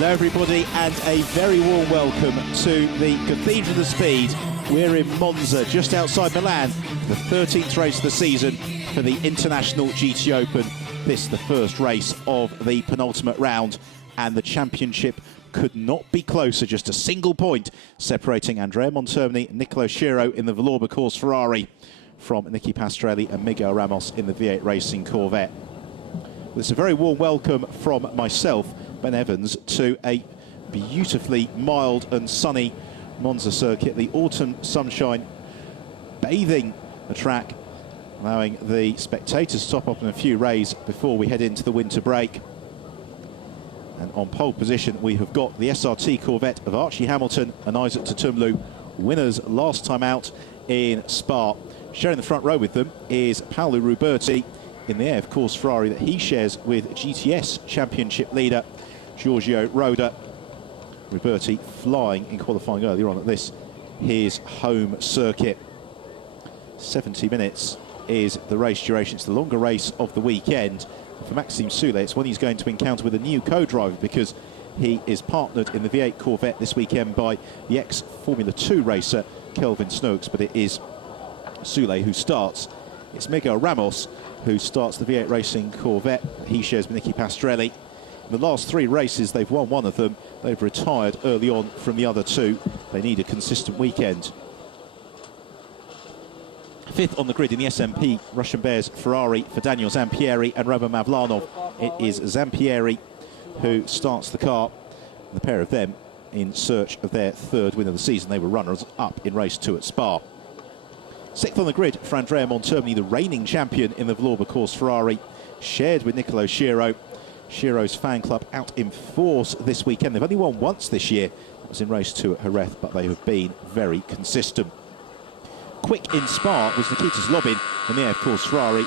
Hello everybody and a very warm welcome to the Cathedral of Speed. We're in Monza, just outside Milan, the 13th race of the season for the International GTOpen. This the first race of the penultimate round, and the championship could not be closer, just a single point separating Andrea Montermini and Nicolo Schiro in the Valour course Ferrari from Nicky Pastrelli and Miguel Ramos in the V8 Racing Corvette. Well, it's a very warm welcome from myself, Ben Evans, to a beautifully mild and sunny Monza circuit. The autumn sunshine bathing the track, allowing the spectators to top up in a few rays before we head into the winter break. And on pole position, we have got the SRT Corvette of Archie Hamilton and Isaac Tutumlu, winners last time out in Spa. Sharing the front row with them is Paolo Ruberti in the AF Course Ferrari that he shares with GTS Championship leader Giorgio Roda. Ruberti flying in qualifying earlier on at this, his home circuit. 70 minutes is the race duration. It's the longer race of the weekend. For Maxime Soule, it's one he's going to encounter with a new co-driver, because he is partnered in the V8 Corvette this weekend by the ex-Formula 2 racer Kelvin Snooks, but it is Soule who starts. It's Miguel Ramos who starts the V8 Racing Corvette. He shares with Nicky Pastrelli. In the last three races, they've won one of them. They've retired early on from the other two. They need a consistent weekend. Fifth on the grid in the SMP Russian Bears Ferrari for Daniel Zampieri and Roman Mavlanov. It is Zampieri who starts the car. The pair of them in search of their third win of the season. They were runners-up in race 2 at Spa. Sixth on the grid for Andrea Montermini, the reigning champion in the Valour course Ferrari, shared with Nicolo Schiro. Schiro's fan club out in force this weekend. They've only won once this year. That was in race 2 at Jerez, but they have been very consistent. Quick in Spa was Nikita Zlobin in the AF Course Ferrari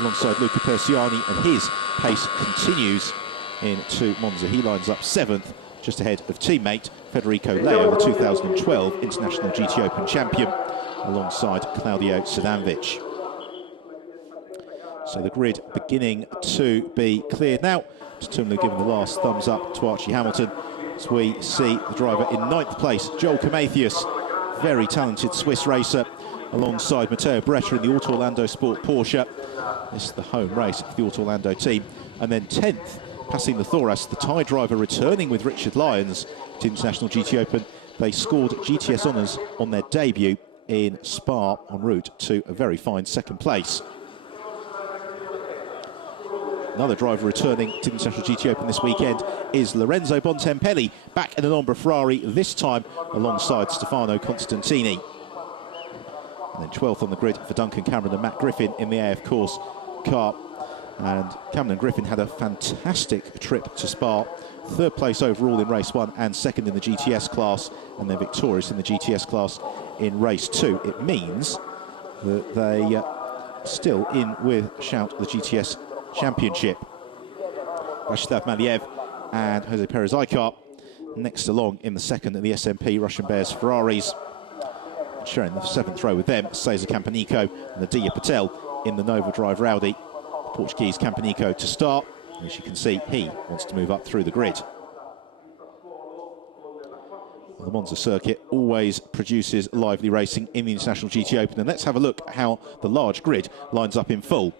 alongside Luca Persiani, and his pace continues into Monza. He lines up 7th, just ahead of teammate Federico Leo, the 2012 International GTOpen champion, alongside Claudio Sadanovic. So the grid beginning to be cleared now. Tutumlu giving the last thumbs up to Archie Hamilton as we see the driver in 9th place, Joel Comathius, very talented Swiss racer, alongside Matteo Beretta in the Auto Orlando Sport Porsche. This is the home race for the Auto Orlando team. And then 10th, passing the Thoras, the Thai driver returning with Richard Lyons to International GTOpen. They scored GTS honours on their debut in Spa en route to a very fine 2nd place. Another driver returning to the International GTOpen this weekend is Lorenzo Bontempelli, back in an Ombra Ferrari, this time alongside Stefano Constantini. And then 12th on the grid for Duncan Cameron and Matt Griffin in the AF Course car. And Cameron and Griffin had a fantastic trip to Spa. 3rd place overall in race 1 and 2nd in the GTS class, and they're victorious in the GTS class in race 2. It means that they still in with shout the GTS Championship. Rashid Maliev and Jose Perez Icar next along in the 2nd in the SMP Russian Bears Ferraris. Sharing the 7th row with them, Cesar Campanico and Nadia Patel in the Nova Drive Rowdy. Portuguese Campanico to start. And as you can see, he wants to move up through the grid. Well, the Monza circuit always produces lively racing in the International GTOpen, and let's have a look at how the large grid lines up in full.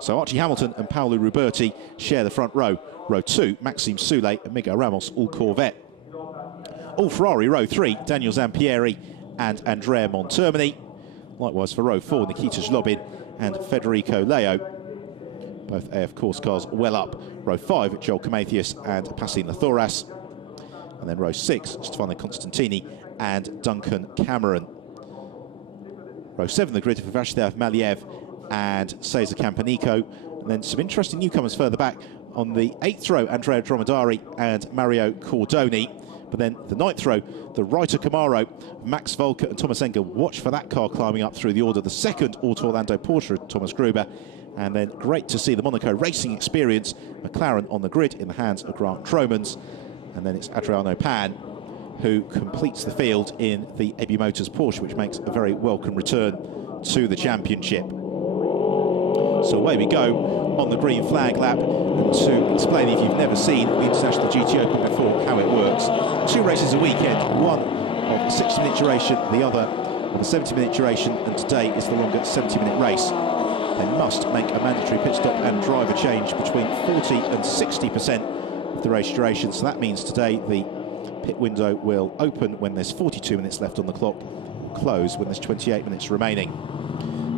So Archie Hamilton and Paolo Ruberti share the front row. Row 2, Maxime Soule and Miguel Ramos, all Corvette. All Ferrari, row 3, Daniel Zampieri and Andrea Montermini. Likewise for row 4, Nikita Zlobin and Federico Leo. Both AF Course cars well up. Row 5, Joel Comathius and Passim Thoras. And then row 6, Stefano Constantini and Duncan Cameron. Row 7, the grid for Vashdev Maliev and Cesar Campanico. And then some interesting newcomers further back. On the 8th row, Andrea Dromedari and Mario Cordoni. But then the 9th row, the Reiter Camaro, Max Volker and Thomas Enger. Watch for that car climbing up through the order. The 2nd Auto Orlando Porsche, Thomas Gruber. And then great to see the Monaco racing experience, McLaren on the grid in the hands of Grant Tromans. And then it's Adriano Pan who completes the field in the AB Motors Porsche, which makes a very welcome return to the championship. So away we go on the green flag lap. And to explain, if you've never seen the International GT Open before, how it works. 2 races a weekend, one of a 60-minute duration, the other of a 70-minute duration, and today is the longer 70-minute race. They must make a mandatory pit stop and driver change between 40 and 60% of the race duration. So that means today the pit window will open when there's 42 minutes left on the clock, close when there's 28 minutes remaining.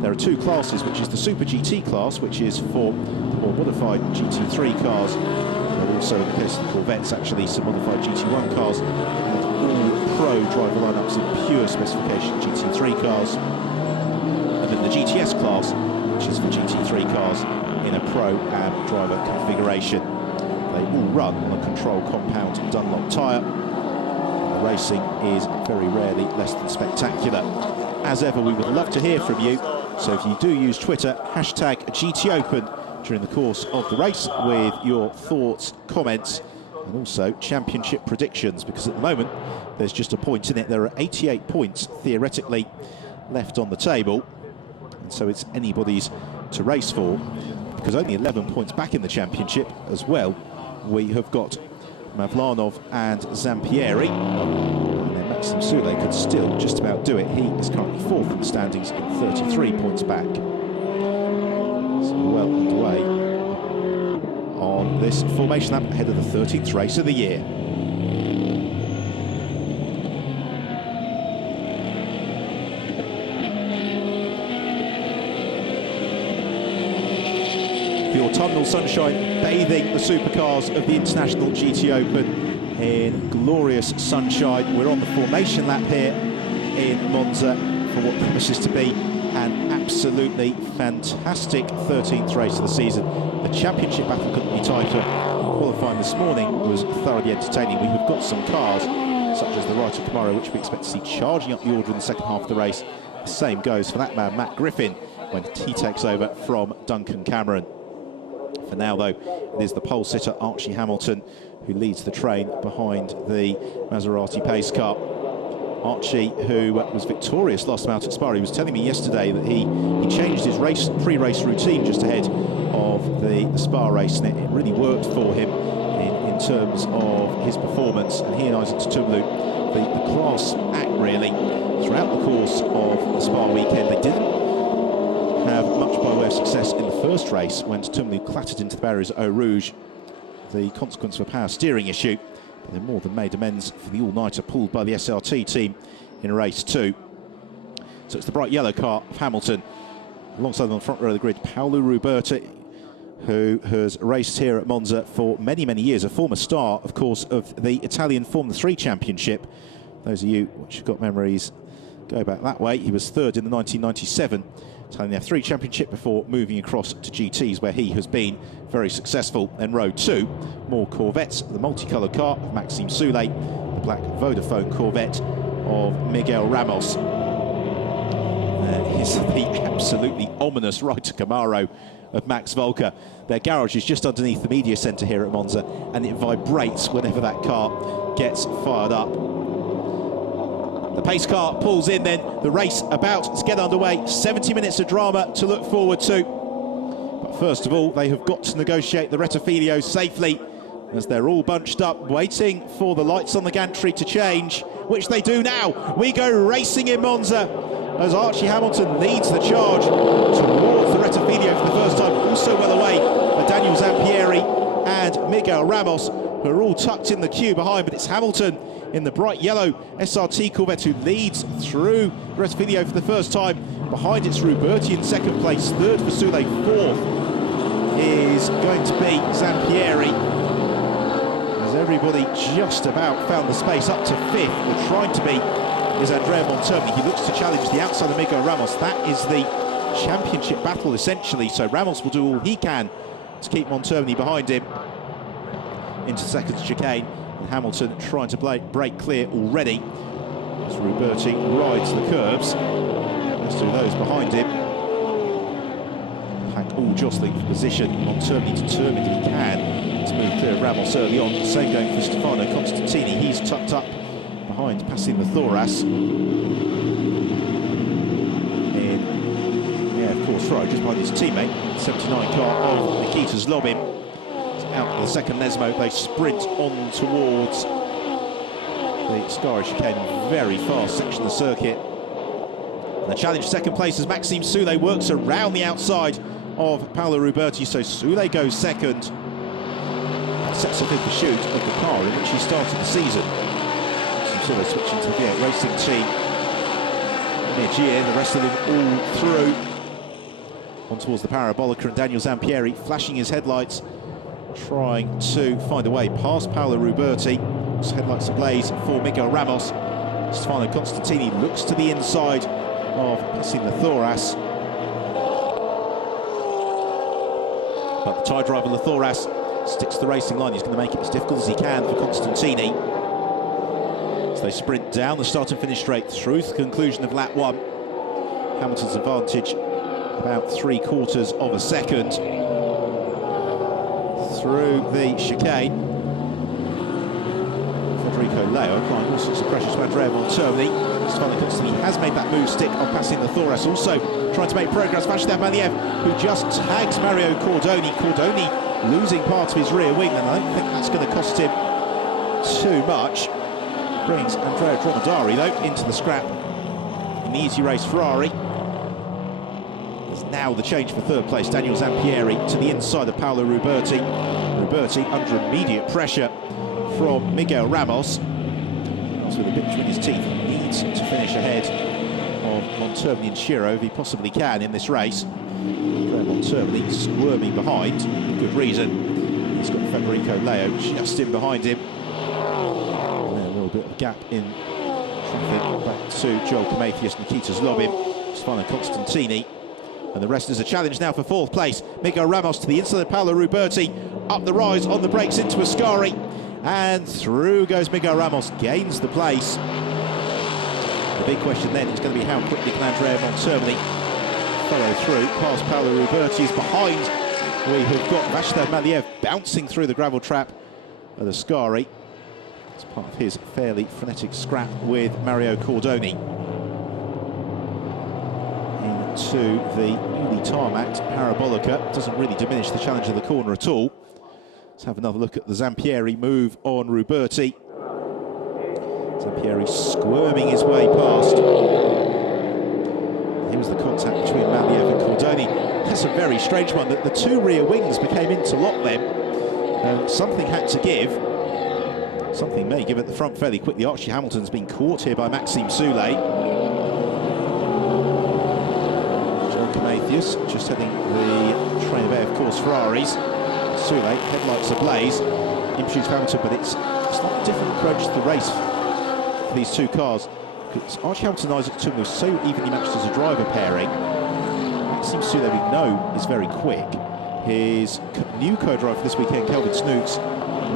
There are 2 classes, which is the Super GT class, which is for more modified GT3 cars, and also in the case of the Corvettes, actually some modified GT1 cars, and all pro driver lineups in pure specification GT3 cars. And then the GTS class, which is for GT3 cars in a pro and driver configuration. They all run on a control compound Dunlop tyre. The racing is very rarely less than spectacular. As ever, we would love to hear from you. So if you do use Twitter, hashtag GTOpen during the course of the race with your thoughts, comments, and also championship predictions, because at the moment there's just a point in it. There are 88 points theoretically left on the table, and so it's anybody's to race for, because only 11 points back in the championship as well. We have got Mavlanov and Zampieri, and then Maxim Soulé could still just about do it. He is currently 4th in the standings in 33 points back. So well underway on this formation lap ahead of the 13th race of the year. The autumnal sunshine bathing the supercars of the International GT Open in glorious sunshine. We're on the formation lap here in Monza for what promises to be an absolutely fantastic 13th race of the season. The championship battle couldn't be tighter. Qualifying this morning was thoroughly entertaining. We have got some cars, such as the Ryder Camaro, which we expect to see charging up the order in the second half of the race. The same goes for that man, Matt Griffin, when he takes over from Duncan Cameron. For now, though, it is the pole sitter Archie Hamilton who leads the train behind the Maserati pace car. Archie, who was victorious last time out at Spa, he was telling me yesterday that he changed his pre-race routine just ahead of the Spa race, and it really worked for him in terms of his performance. And he and Isaac Tumlu, the class act really throughout the course of the Spa weekend. They didn't have much by way of success in the first race when Tumlu clattered into the barriers at Eau Rouge, the consequence of a power steering issue. But they more than made amends for the all-nighter pulled by the SRT team in race 2. So it's the bright yellow car of Hamilton, alongside on the front row of the grid, Paolo Ruberti, who has raced here at Monza for many, many years, a former star, of course, of the Italian Formula 3 Championship. Those of you which have got memories go back that way. He was 3rd in the 1997 Italian F3 Championship before moving across to GTs, where he has been very successful. Then row 2, more Corvettes, the multicoloured car of Maxime Soulé, the black Vodafone Corvette of Miguel Ramos. Here's the absolutely ominous Ryder Camaro of Max Volker. Their garage is just underneath the media centre here at Monza, and it vibrates whenever that car gets fired up. The pace car pulls in then, the race about to get underway. 70 minutes of drama to look forward to. But first of all, they have got to negotiate the Rettifilio safely, as they're all bunched up, waiting for the lights on the gantry to change, which they do now. We go racing in Monza, as Archie Hamilton leads the charge towards the Rettifilio for the first time. Also well away are Daniel Zampieri and Miguel Ramos, who are all tucked in the queue behind, but it's Hamilton in the bright yellow SRT Corvette who leads through Rettifilio for the first time. Behind it's Ruberti in second place, 3rd for Soulé, 4th is going to be Zampieri. As everybody just about found the space up to 5th, we're trying to be is Andrea Montermi. He looks to challenge the outside of Miguel Ramos. That is the championship battle essentially, so Ramos will do all he can to keep Montermi behind him into second chicane. And Hamilton trying to break clear already as Ruberti rides the curbs. Let's do those behind him. Pack all jostling for position. Montermi determined if he can to move clear of Ramos early on. The same going for Stefano Constantini. He's tucked up behind, passing the Thoras. Of course, Ferrari just behind his teammate, 79 car of Nikita Zlobin. Out of the second Lesmo, they sprint on towards the Scarish chicane, very fast section of the circuit. And the challenge second place as Maxime Soulé works around the outside of Paolo Ruberti, so Soulé goes second. Sets off in pursuit of the car in which he started the season. Maxime Soulé switching to the V8 Racing team mid-year, the rest of them all through. On towards the Parabolica, and Daniel Zampieri flashing his headlights, trying to find a way past Paolo Ruberti. His headlights ablaze for Miguel Ramos. Stefano Constantini looks to the inside of passing Lethoras. But the tie driver Lethoras sticks to the racing line. He's going to make it as difficult as he can for Constantini. So they sprint down the start and finish straight through to the conclusion of lap 1. Hamilton's advantage about 3/4 of a second. Through the chicane, Federico Leo applying all sorts of pressure to Andrea Monterni. Stefano Constantini has made that move stick on passing Lethoras, also trying to make progress. Vashtav Maliev, who just tags Mario Cordoni. Cordoni losing part of his rear wing, and I don't think that's going to cost him too much. Brings Andrea Dromedari, though, into the scrap in the Easy Race Ferrari. There's now the change for third place. Daniel Zampieri to the inside of Paolo Ruberti. Ruberti under immediate pressure from Miguel Ramos. Ramos with a bit between his teeth, needs to finish ahead of Monterni and Shiro if he possibly can in this race. Andrea Monterni squirming behind, for good reason. He's got Federico Leo just in behind him. And a little bit of a gap in traffic back to Joel Prometheus, Nikita Zlobin, Stefano Constantini. And the rest is a challenge now for fourth place. Miguel Ramos to the inside of Paolo Ruberti, up the rise, on the brakes into Ascari, and through goes Miguel Ramos, gains the place. The big question then is going to be how quickly can Andrea Monterni follow through past Paolo Ruberti. Is behind. We have got Vashtav Maliev bouncing through the gravel trap at Ascari. It's part of his fairly frenetic scrap with Mario Cordoni. To the newly tarmacked Parabolica. Doesn't really diminish the challenge of the corner at all. Let's have another look at the Zampieri move on Ruberti. Zampieri squirming his way past. Here's the contact between Maliev and Cordoni. That's a very strange one. The two rear wings became interlocked then. Something had to give. Something may give at the front fairly quickly. Archie Hamilton's been caught here by Maxime Soulé. Prometheus just heading the train of air, of course, Ferraris. Soulé, headlights ablaze, in pursuit of Hamilton, but it's a slightly different approach to the race for these two cars. Because Archie Hamilton and Isaac Toomey were so evenly matched as a driver pairing. Maxime Soulé, we know, is very quick. His new co-driver for this weekend, Kelvin Snooks,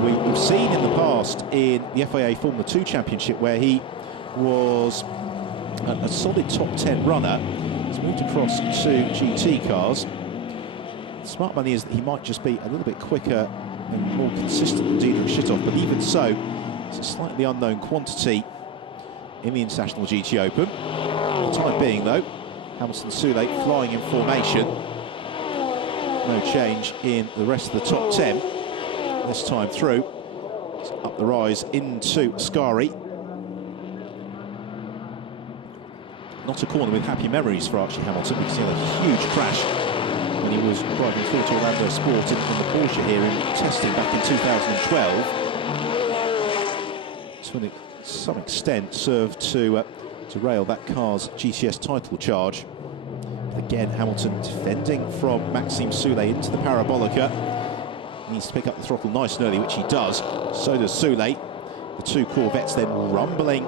we've seen in the past in the FIA Formula 2 Championship, where he was a solid top 10 runner. He's moved across to GT cars. The smart money is that he might just be a little bit quicker and more consistent than Diedrich Schitthoff, but even so, it's a slightly unknown quantity in the International GTOpen. For the time being, though, Hamilton Soulé flying in formation. No change in the rest of the top 10. This time through, it's up the rise into Ascari. Not a corner with happy memories for Archie Hamilton, because he had a huge crash when he was driving through to Orlando Sport in the Porsche here in testing back in 2012. To some extent served to derail that car's GTS title charge. But again, Hamilton defending from Maxime Soulé into the Parabolica. Needs to pick up the throttle nice and early, which he does. So does Soulé. The two Corvettes then rumbling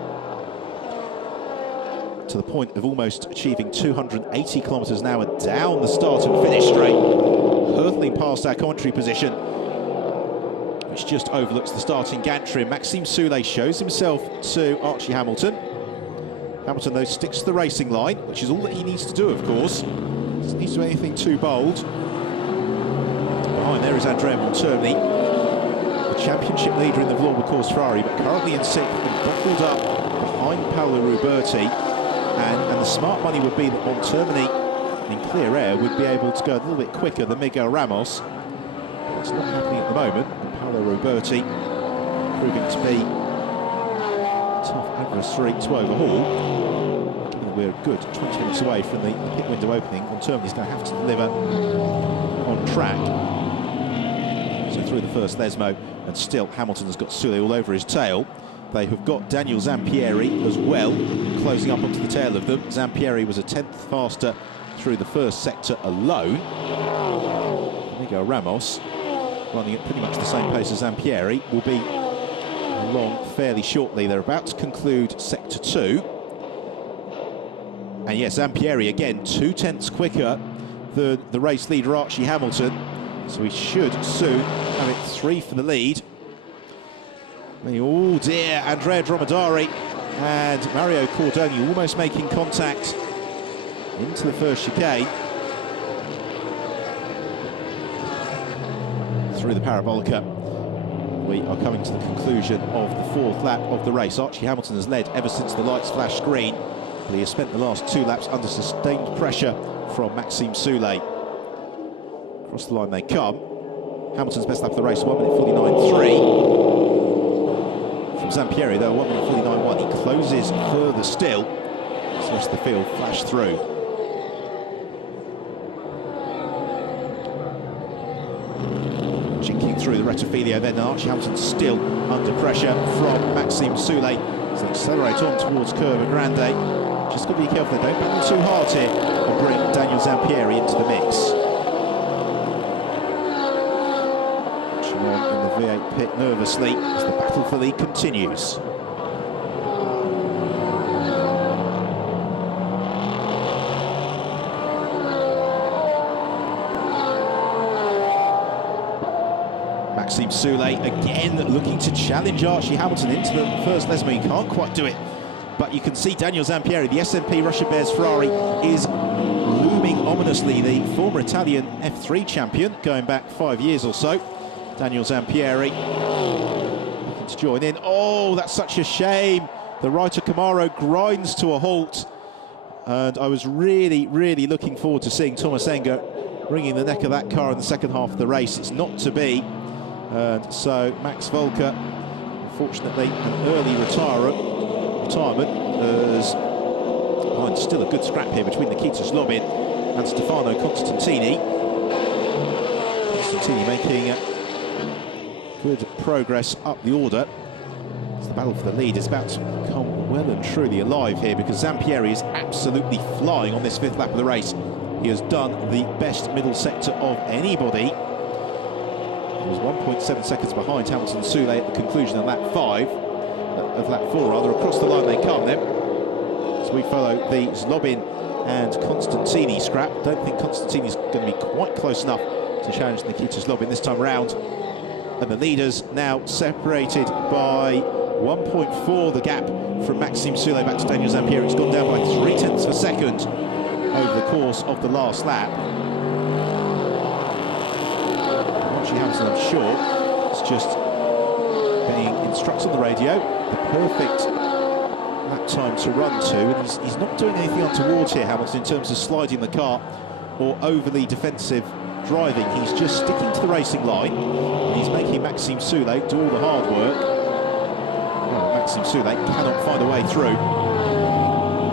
to the point of almost achieving 280 kilometres an hour down the start and finish straight, hurtling past our commentary position, which just overlooks the starting gantry. Maxime Soulé shows himself to Archie Hamilton. Hamilton, though, sticks to the racing line, which is all that he needs to do, of course. Doesn't need to do anything too bold. Behind there is Andrea Monterni, the championship leader in the Vlorba Course Ferrari, but currently in 6th and buckled up behind Paolo Ruberti. And the smart money would be that Monterni in clear air would be able to go a little bit quicker than Miguel Ramos. It's not happening at the moment. And Paolo Roberti proving to be a tough adversary to overhaul. Given that we're a good 20 minutes away from the pit window opening, on term he's going to have to deliver on track. So through the first Lesmo, and still Hamilton has got Soule all over his tail. They have got Daniel Zampieri as well, closing up onto the tail of them. Zampieri was a 10th faster through the first sector alone. Miguel Ramos, running at pretty much the same pace as Zampieri, will be along fairly shortly. They're about to conclude sector 2. And yes, Zampieri again 2/10 quicker than the race leader Archie Hamilton. So he should soon have it 3 for the lead. Oh dear, Andrea Dromedari and Mario Cordoni almost making contact into the first chicane. Through the Parabolica, we are coming to the conclusion of the 4th lap of the race. Archie Hamilton has led ever since the lights flashed green, but he has spent the last 2 laps under sustained pressure from Maxime Soule. Across the line they come. Hamilton's best lap of the race, 1:49.3. From Zampieri, though, 1:49.1. He closes further still. The rest of the field flash through. Jinking through the Rettifilio, then Archie Hamilton still under pressure from Maxime Soule. So they accelerate on towards Curva Grande. Just got to be careful they don't battle too hard here and bring Daniel Zampieri into the mix. Watching on in the V8 pit nervously as the battle for the lead continues. Maxime Soule again looking to challenge Archie Hamilton into the first Lesmo. He can't quite do it, but you can see Daniel Zampieri, the SMP Russia Bears Ferrari, is looming ominously. The former Italian F3 champion, going back 5 years or so. Daniel Zampieri looking to join in. Oh, that's such a shame. The Reiter Camaro grinds to a halt, and I was really looking forward to seeing Thomas Enger wringing the neck of that car in the second half of the race. It's not to be. And so Max Volker, unfortunately, an early retirement as still a good scrap here between Nikita Zlobin and Stefano Constantini. Constantini making good progress up the order. So the battle for the lead is about to come well and truly alive here, because Zampieri is absolutely flying on this 5th lap of the race. He has done the best middle sector of anybody. He was 1.7 seconds behind Hamilton Soule at the conclusion of lap 4 rather. Across the line they come then. So we follow the Zlobin and Constantini scrap. Don't think Constantini's going to be quite close enough to challenge Nikita Zlobin this time round. And the leaders now separated by 1.4, the gap from Maxime Soule back to Daniel Zampieri. It's gone down by 0.3 of a second over the course of the last lap. Hamilton, I'm sure, it's just being instructed on the radio, the perfect lap time to run to, and he's not doing anything untoward here, Hamilton, in terms of sliding the car or overly defensive driving. He's just sticking to the racing line, and he's making Maxime Soule do all the hard work. Well, Maxime Soule cannot find a way through.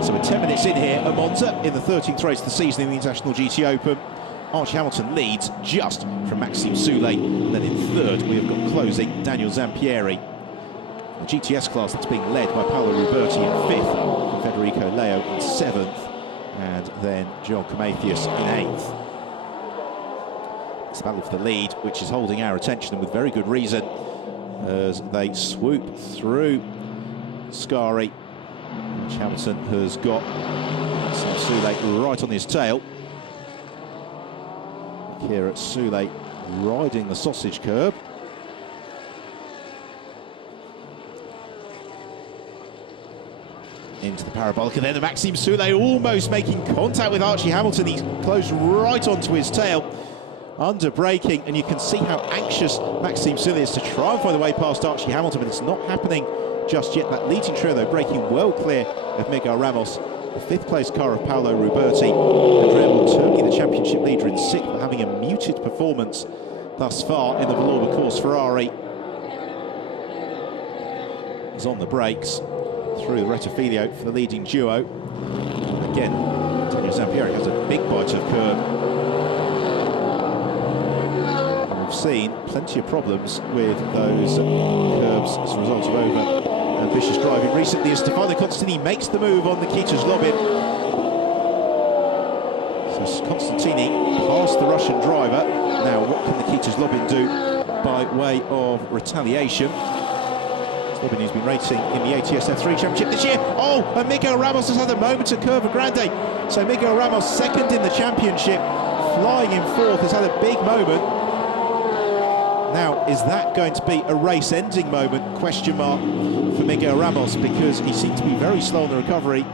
So we're 10 minutes in here at Monza in the 13th race of the season in the International GT Open. Archie Hamilton leads just from Maxime Soule, and then in 3rd we have got closing Daniel Zampieri. The GTS class that's being led by Paolo Roberti in 5th, Federico Leo in 7th, and then John Comathius in 8th. It's the battle for the lead, which is holding our attention, and with very good reason, as they swoop through Scari. Archie Hamilton has got Maxime Soule right on his tail. Here at Soule riding the sausage curb. Into the Parabolica there, the Maxime Soule almost making contact with Archie Hamilton. He's close right onto his tail, under braking, and you can see how anxious Maxime Soule is to try and find a way past Archie Hamilton, but it's not happening just yet. That leading trio though breaking well clear of Miguel Ramos The fifth place car of Paolo Ruberti. Andrea Montoni, the championship leader in sixth, having a muted performance thus far in the Vallorba course. Ferrari is on the brakes through the Rettifilio for the leading duo. Again, Daniel Zampieri has a big bite of curb. And we've seen plenty of problems with those curbs as a result of ambitious driving recently, as Stefano Constantini makes the move on Nikita Zlobin. So Constantini past the Russian driver. Now, what can Nikita Zlobin do by way of retaliation? Zlobin, who's been racing in the ATS F3 Championship this year. Oh, and Miguel Ramos has had a moment at Curva Grande. So Miguel Ramos, second in the championship, flying in fourth, has had a big moment. Now, is that going to be a race-ending moment? Question mark for Miguel Ramos, because he seemed to be very slow on the recovery.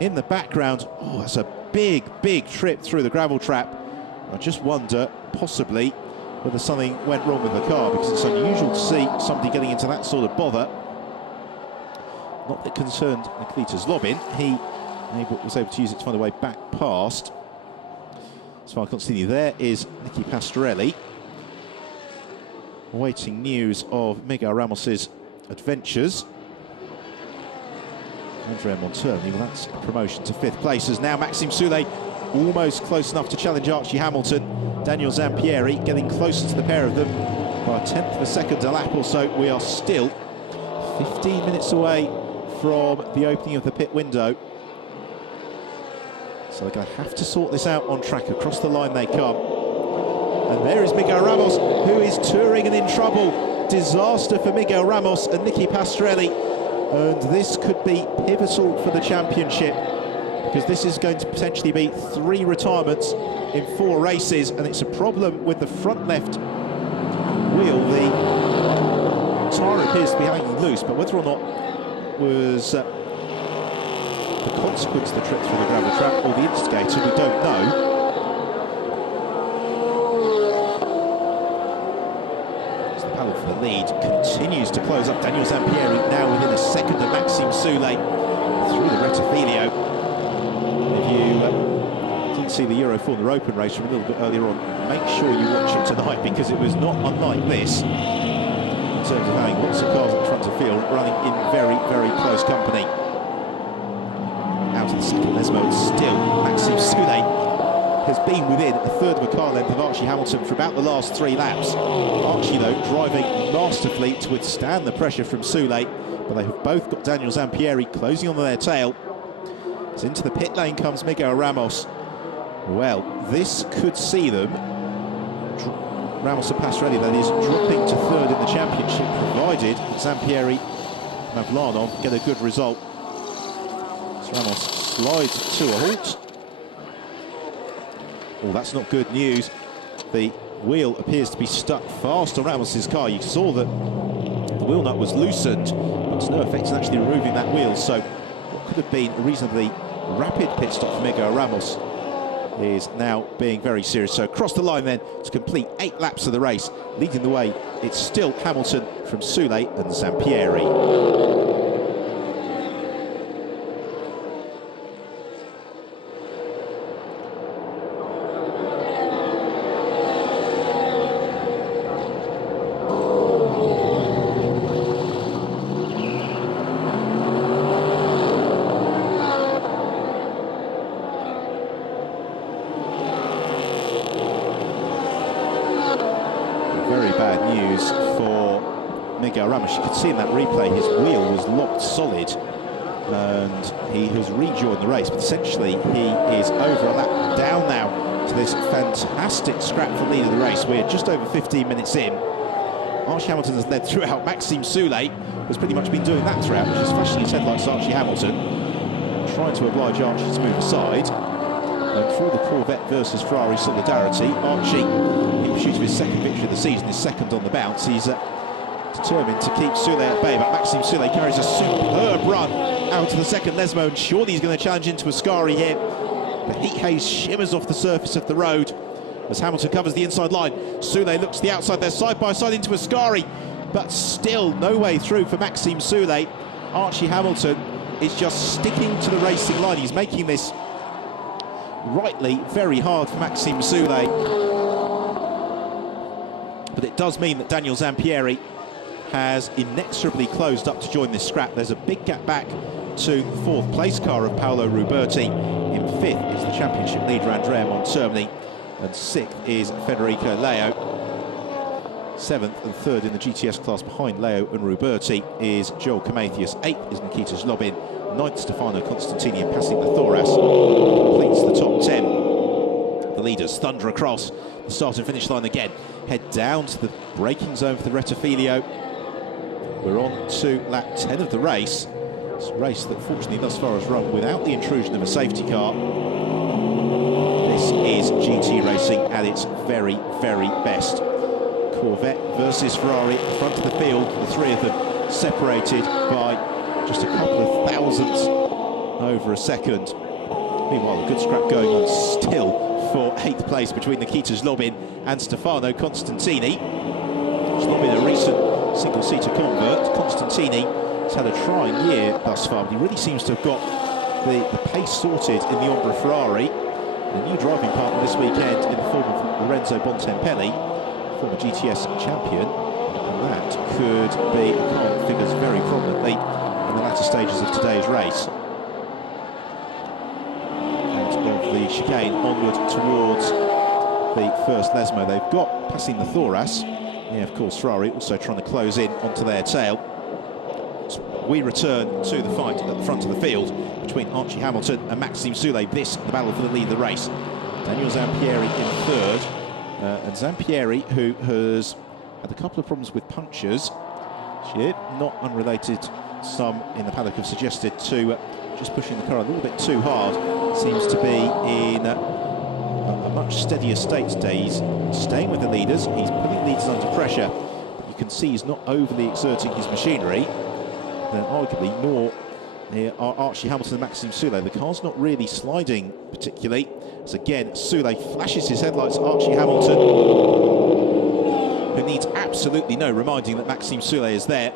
In the background, oh, that's a big, big trip through the gravel trap. I just wonder, possibly, whether something went wrong with the car, because it's unusual to see somebody getting into that sort of bother. Not that concerned Nikita Zlobin. He was able to use it to find a way back past. As far as Constantini, there is Nicky Pastorelli, awaiting news of Miguel Ramos's adventures. Andrea Montoni, well, that's a promotion to fifth place, as now Maxime Soulet almost close enough to challenge Archie Hamilton. Daniel Zampieri getting closer to the pair of them by a tenth of a second a lap or so. We are still 15 minutes away from the opening of the pit window. So they're going to have to sort this out on track. Across the line they come. And there is Miguel Ramos, who is touring and in trouble. Disaster for Miguel Ramos and Nicky Pastorelli. And this could be pivotal for the championship, because this is going to potentially be 3 retirements in 4 races, and it's a problem with the front left wheel. The tyre appears to be hanging loose, but whether or not it was the consequence of the trip through the gravel trap or the instigator, we don't know. As the battle for the lead continues to close up, Daniel Zampieri now within a second of Maxime Soulet through the Rettifilio. See the Euro Formula Open race from a little bit earlier on, make sure you watch it tonight, because it was not unlike this in terms of having lots of cars at the front of the field running in very, very close company. Out of the second Lesmo, still Maxime Soulet has been within a third of a car length of Archie Hamilton for about the last 3 laps. Archie, though, driving masterfully to withstand the pressure from Soulet, but they have both got Daniel Zampieri closing on their tail. As into the pit lane comes Miguel Ramos. Well, this could see them, Ramos and Pastorelli, that is, dropping to third in the championship, provided Zampieri and Mavlanov get a good result. So Ramos slides to a halt. Oh, that's not good news. The wheel appears to be stuck fast on Ramos's car. You saw that the wheel nut was loosened, but there's no effect in actually removing that wheel. So what could have been a reasonably rapid pit stop for Miguel Ramos is now being very serious. So across the line then to complete 8 laps of the race. Leading the way, it's still Hamilton from Soulet and Zampieri. Very bad news for Miguel Ramos. You could see in that replay his wheel was locked solid and he has rejoined the race, but essentially he is over a lap down now to this fantastic scrap for lead of the race. We're just over 15 minutes in. Archie Hamilton has led throughout. Maxime Soulet has pretty much been doing that throughout, which is flashing his headlights to Archie Hamilton, trying to oblige Archie to move aside. And for the Corvette versus Ferrari solidarity, Archie, in pursuit of his second victory of the season, is second on the bounce. He's determined to keep Soulet at bay, but Maxime Soulet carries a superb run out to the second Lesmo, and surely he's going to challenge into Ascari here. The heat haze shimmers off the surface of the road as Hamilton covers the inside line. Soulet looks to the outside there, side by side into Ascari, but still no way through for Maxime Soulet. Archie Hamilton is just sticking to the racing line. He's making this rightly very hard for Maxime Soulé. But it does mean that Daniel Zampieri has inexorably closed up to join this scrap. There's a big gap back to the fourth place car of Paolo Ruberti. In fifth is the championship leader Andrea Montermini, and sixth is Federico Leo. Seventh and third in the GTS class behind Leo and Ruberti is Joel Camathius. Eighth is Nikita Zlobin. Ninth, Stefano Constantini, and passing the Thoras completes the top 10. The leaders thunder across the start and finish line again. Head down to the braking zone for the Rettifilio. We're on to lap 10 of the race. It's a race that fortunately thus far has run without the intrusion of a safety car. This is GT racing at its very, very best. Corvette versus Ferrari at the front of the field, the three of them separated by just a couple of thousandths over a second. Meanwhile, a good scrap going on still for 8th place between Nikita Zlobin and Stefano Constantini. Zlobin, a recent single-seater convert. Constantini has had a trying year thus far, but he really seems to have got the pace sorted in the Ombra Ferrari. A new driving partner this weekend in the form of Lorenzo Bontempelli, former GTS champion, and that could be a car that figures very prominently in the latter stages of today's race. Out of the chicane onward towards the first Lesmo they've got, passing the Thoras. Yeah, of course, Ferrari also trying to close in onto their tail. So we return to the fight at the front of the field between Archie Hamilton and Maxime Soulé. This, the battle for the lead of the race. Daniel Zampieri in third. And Zampieri, who has had a couple of problems with punctures, not unrelated, some in the paddock have suggested, to just pushing the car a little bit too hard. Seems to be in a much steadier state today. He's staying with the leaders, he's putting leaders under pressure, but you can see he's not overly exerting his machinery. Then arguably more are Archie Hamilton and Maxime Soulé. The car's not really sliding particularly. So again, Soulé flashes his headlights at Archie Hamilton, who needs absolutely no reminding that Maxime Soulé is there.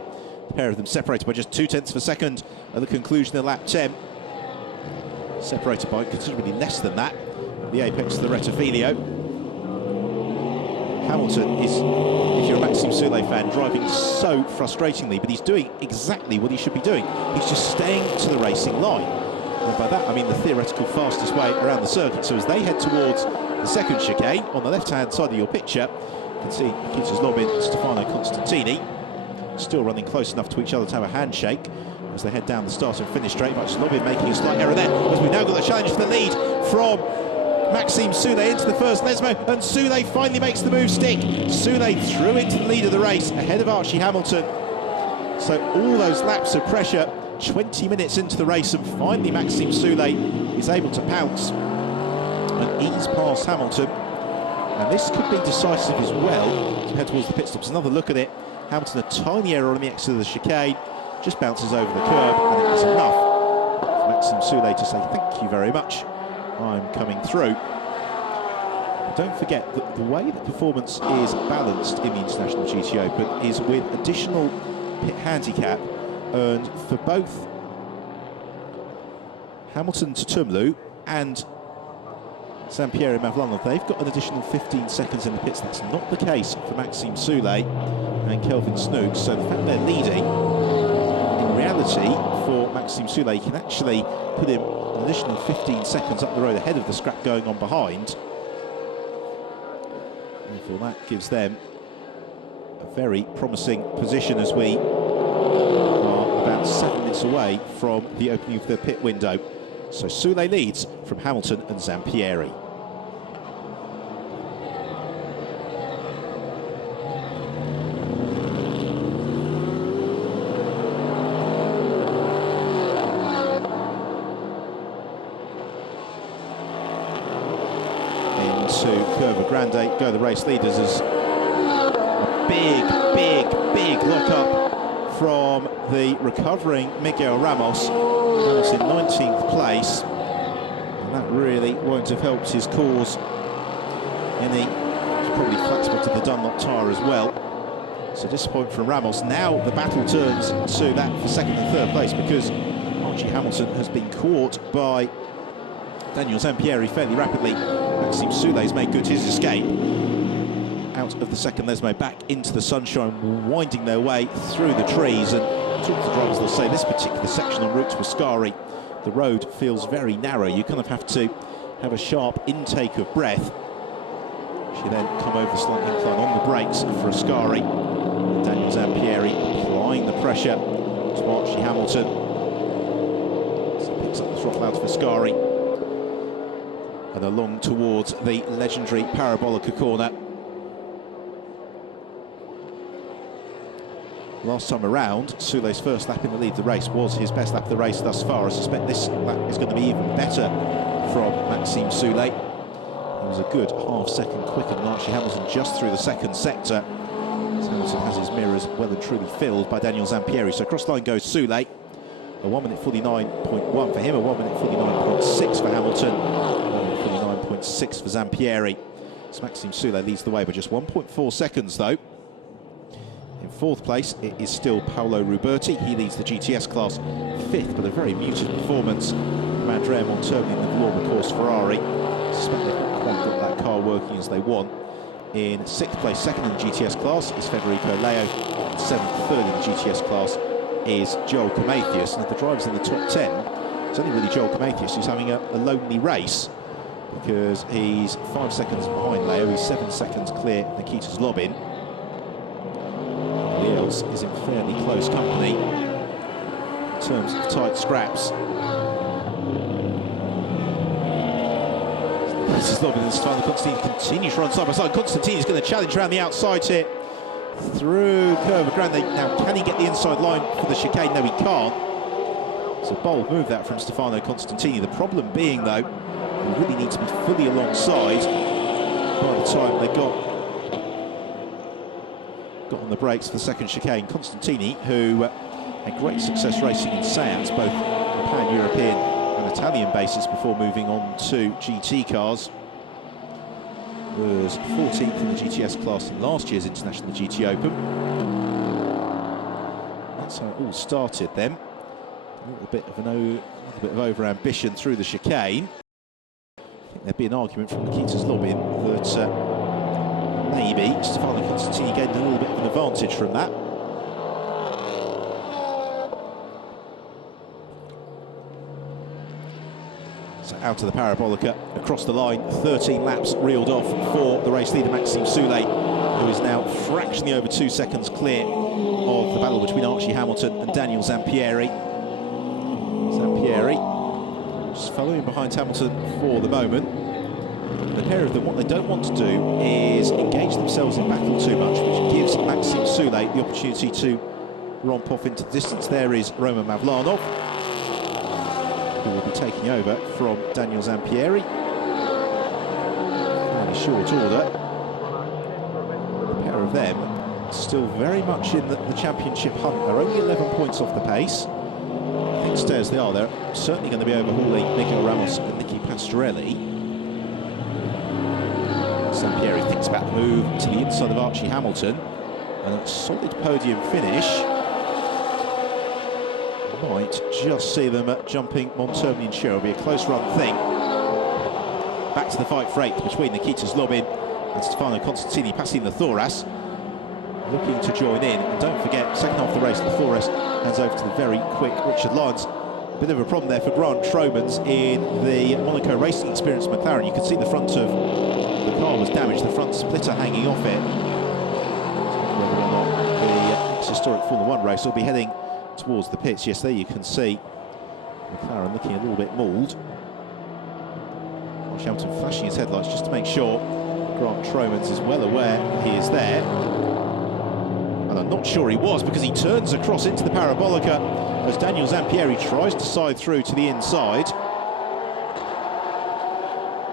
The pair of them separated by just 0.2 of a second at the conclusion of lap 10. Separated by considerably less than that at the apex of the Rettifilio. Hamilton is, if you're a Maxime Soulé fan, driving so frustratingly, but he's doing exactly what he should be doing. He's just staying to the racing line. And by that, I mean the theoretical fastest way around the circuit. So as they head towards the second chicane, on the left-hand side of your picture, you can see Nikita Zlobin and Stefano Constantini still running close enough to each other to have a handshake as they head down the start and finish straight. But Zlobin making a slight error there, as we've now got the challenge for the lead from Maxime Soulé into the first Lesmo, and Soulé finally makes the move stick. Soulé through into the lead of the race, ahead of Archie Hamilton. So all those laps of pressure, 20 minutes into the race, and finally Maxime Soulé is able to pounce and ease past Hamilton. And this could be decisive as well as we head towards the pit stops. Another look at it. Hamilton, a tiny error on the exit of the chicane, just bounces over the curb, and it was enough for Maxime Soulé to say thank you very much, I'm coming through. But don't forget that the way that performance is balanced in the International GT Open is with additional pit handicap, and for both Hamilton to Tumlu and Zampieri Mavlanov, they've got an additional 15 seconds in the pits. That's not the case for Maxime Soulé and Kelvin Snooks. So the fact they're leading, in reality, for Maxime Soulé, can actually put him an additional 15 seconds up the road ahead of the scrap going on behind. And for that gives them a very promising position as we are about 7 minutes away from the opening of the pit window. So Soulé leads from Hamilton and Zampieri. Into Curva Grande go the race leaders as a big lock-up from the recovering Miguel Ramos. Ramos in 19th place, and that really won't have helped his cause any. He's probably flat spotted the Dunlop tyre as well. So disappointment from Ramos. Now the battle turns to that for second and third place, because Archie Hamilton has been caught by Daniel Zampieri fairly rapidly. Maxime Soulet's made good his escape out of the second Lesmo, back into the sunshine, winding their way through the trees. And talking to the drivers, they'll say this particular section en route to Ascari, the road feels very narrow. You kind of have to have a sharp intake of breath. She then come over the slight incline on the brakes for Ascari. Daniel Zampieri applying the pressure to Archie Hamilton. So picks up the throttle out for Ascari. And along towards the legendary Parabolica corner. Last time around, Soulet's first lap in the lead of the race was his best lap of the race thus far. I suspect this lap is going to be even better from Maxime Soulet. He was a good half-second quicker than Archie Hamilton just through the second sector. Hamilton has his mirrors well and truly filled by Daniel Zampieri. So cross line goes Soulet. A 1 minute 49.1 for him, a 1 minute 49.6 for Hamilton, 1 minute 49.6 for Zampieri. So Maxime Soulet leads the way by just 1.4 seconds though. In fourth place, it is still Paolo Ruberti. He leads the GTS class fifth, but a very muted performance from Andrea Monterni in the Vlorba course Ferrari. I suspect they've not quite got that car working as they want. In sixth place, second in the GTS class, is Federico Leo. And seventh, third in the GTS class is Joel Comathius. And of the drivers in the top 10, it's only really Joel Comathius who's having a lonely race, because he's 5 seconds behind Leo. He's 7 seconds clear Nikita Zlobin. Everybody else is in fairly close company in terms of tight scraps. Zlobin and Stefano Constantini continue to run side by side. Constantini's going to challenge around the outside here through Curva Grande. Now, can he get the inside line for the chicane? No, he can't. It's a bold move that from Stefano Constantini. The problem being, though, they really need to be fully alongside by the time they got on the brakes for the second chicane. Constantini, who had great success racing in Seats, both on a pan-European and Italian basis before moving on to GT cars, was 14th in the GTS class in last year's International GTOpen. That's how it all started then. A little bit of over-ambition through the chicane. I think there'd be an argument from Nikita Zlobin that maybe Stefano Constantini gained a little bit of an advantage from that. So out of the Parabolica, across the line, 13 laps reeled off for the race leader Maxime Soulet, who is now fractionally over 2 seconds clear of the battle between Archie Hamilton and Daniel Zampieri. Zampieri just following behind Hamilton for the moment. The pair of them, what they don't want to do is engage themselves in battle too much, which gives Maxime Soulet the opportunity to romp off into the distance. There is Roman Mavlanov, who will be taking over from Daniel Zampieri. Fairly short order. The pair of them still very much in the championship hunt. They're only 11 points off the pace. I think stay as they are. They're certainly going to be overhauling Miguel Ramos and Nicky Pastorelli. Zampieri thinks about the move to the inside of Archie Hamilton, and a solid podium finish might just see them jumping Monterni and Shiro. It'll be a close run thing. Back to the fight for eighth between Nikita Zlobin and Stefano Constantini, passing the Thoras, looking to join in. And don't forget, second half of the race, the Thoras hands over to the very quick Richard Lyons. A bit of a problem there for Grant Tromans in the Monaco Racing Experience McLaren. You can see the front of the car was damaged, the front splitter hanging off it. Whether or not the historic Formula 1 race will be heading towards the pits. Yes, there you can see McLaren looking a little bit mauled. Hamilton flashing his headlights just to make sure Grant Tromans is well aware he is there. And I'm not sure he was, because he turns across into the Parabolica as Daniel Zampieri tries to side through to the inside.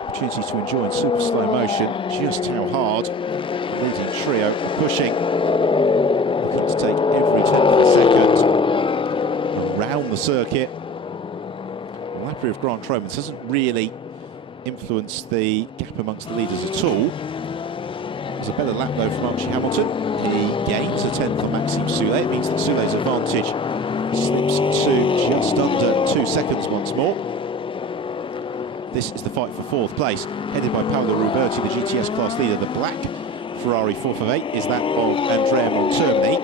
Opportunity to enjoy in super slow motion just how hard the leading trio are pushing. Looking to take every 10th of a second around the circuit. The lap of Grant Tromans hasn't really influenced the gap amongst the leaders at all. There's a better lap though from Archie Hamilton. He gains a 10th on Maxime Soulet. It means that Soulet's advantage Slips to just under 2 seconds once more. This is the fight for 4th place, headed by Paolo Ruberti, the GTS class leader. The black Ferrari 4 of 8 is that of Andrea Montermini.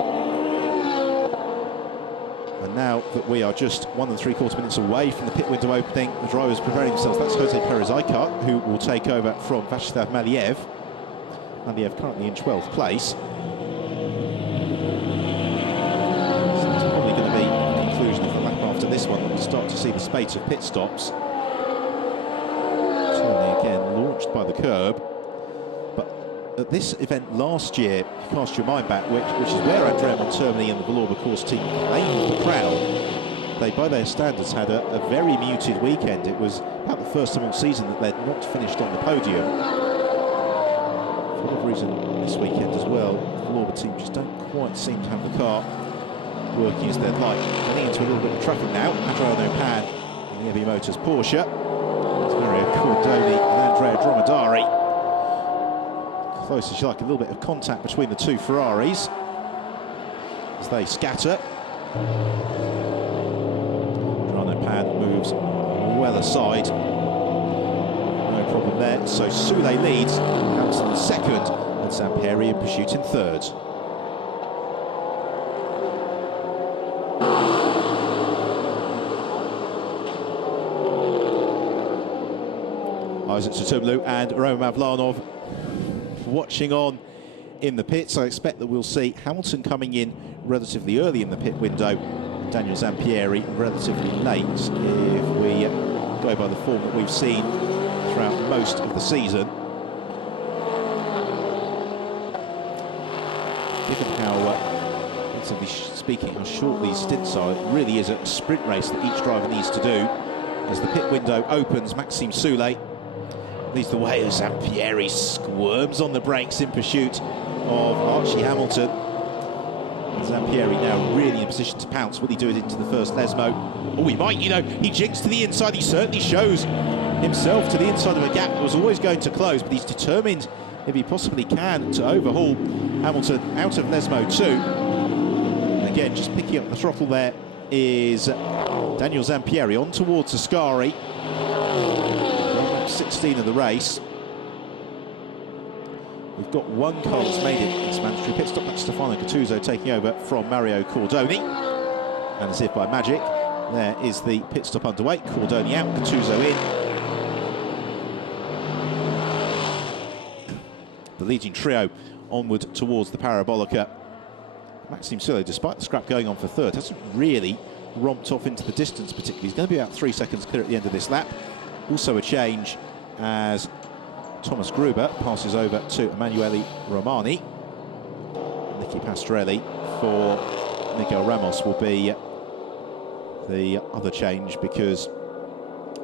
And now that we are just 1 3/4 minutes away from the pit window opening, the drivers preparing themselves. That's Jose Perez-Icar, who will take over from Vachislav Maliev. Maliev currently in 12th place. So it's probably going to be the conclusion of the lap after this one that we'll start to see the spate of pit stops. Certainly again launched by the curb. At this event last year, if you cast your mind back, which is where Andrea Montermini and the Villorba course team claimed the crown, they, by their standards, had a very muted weekend. It was about the first time all season that they'd not finished on the podium. For whatever reason, this weekend as well, the Villorba team just don't quite seem to have the car working as they'd like. Getting into a little bit of traffic now. Adriano Pan in the Heavy Motors Porsche. It's Mario Cordoni and Andrea Dromedari. Close as you like, a little bit of contact between the two Ferraris as they scatter. Adriano Pan moves well aside. No problem there. So Soule leads, Hamilton in second, and Zampieri in pursuit in third. Isaac Sutumlu and Roman Mavlanov watching on in the pits. I expect that we'll see Hamilton coming in relatively early in the pit window, Daniel Zampieri relatively late, if we go by the form that we've seen throughout most of the season. Given how, relatively speaking, how short these stints are, it really is a sprint race that each driver needs to do. As the pit window opens, Maxime Soule leads the way as Zampieri squirms on the brakes in pursuit of Archie Hamilton. And Zampieri now really in position to pounce. Will he do it into the first Lesmo? Oh, he might, you know. He jinks to the inside. He certainly shows himself to the inside of a gap that was always going to close, but he's determined, if he possibly can, to overhaul Hamilton out of Lesmo 2. And again, just picking up the throttle there is Daniel Zampieri on towards Ascari. 16 of the race. We've got one car that's made it its mandatory pit stop. That's Stefano Gattuso taking over from Mario Cordoni. And as if by magic, there is the pit stop underway. Cordoni out, Gattuso in. The leading trio onward towards the Parabolica. Maxime Soule, despite the scrap going on for third, hasn't really romped off into the distance particularly. He's going to be about 3 seconds clear at the end of this lap. Also a change as Thomas Gruber passes over to Emanuele Romani. Nicky Pastorelli for Miguel Ramos will be the other change, because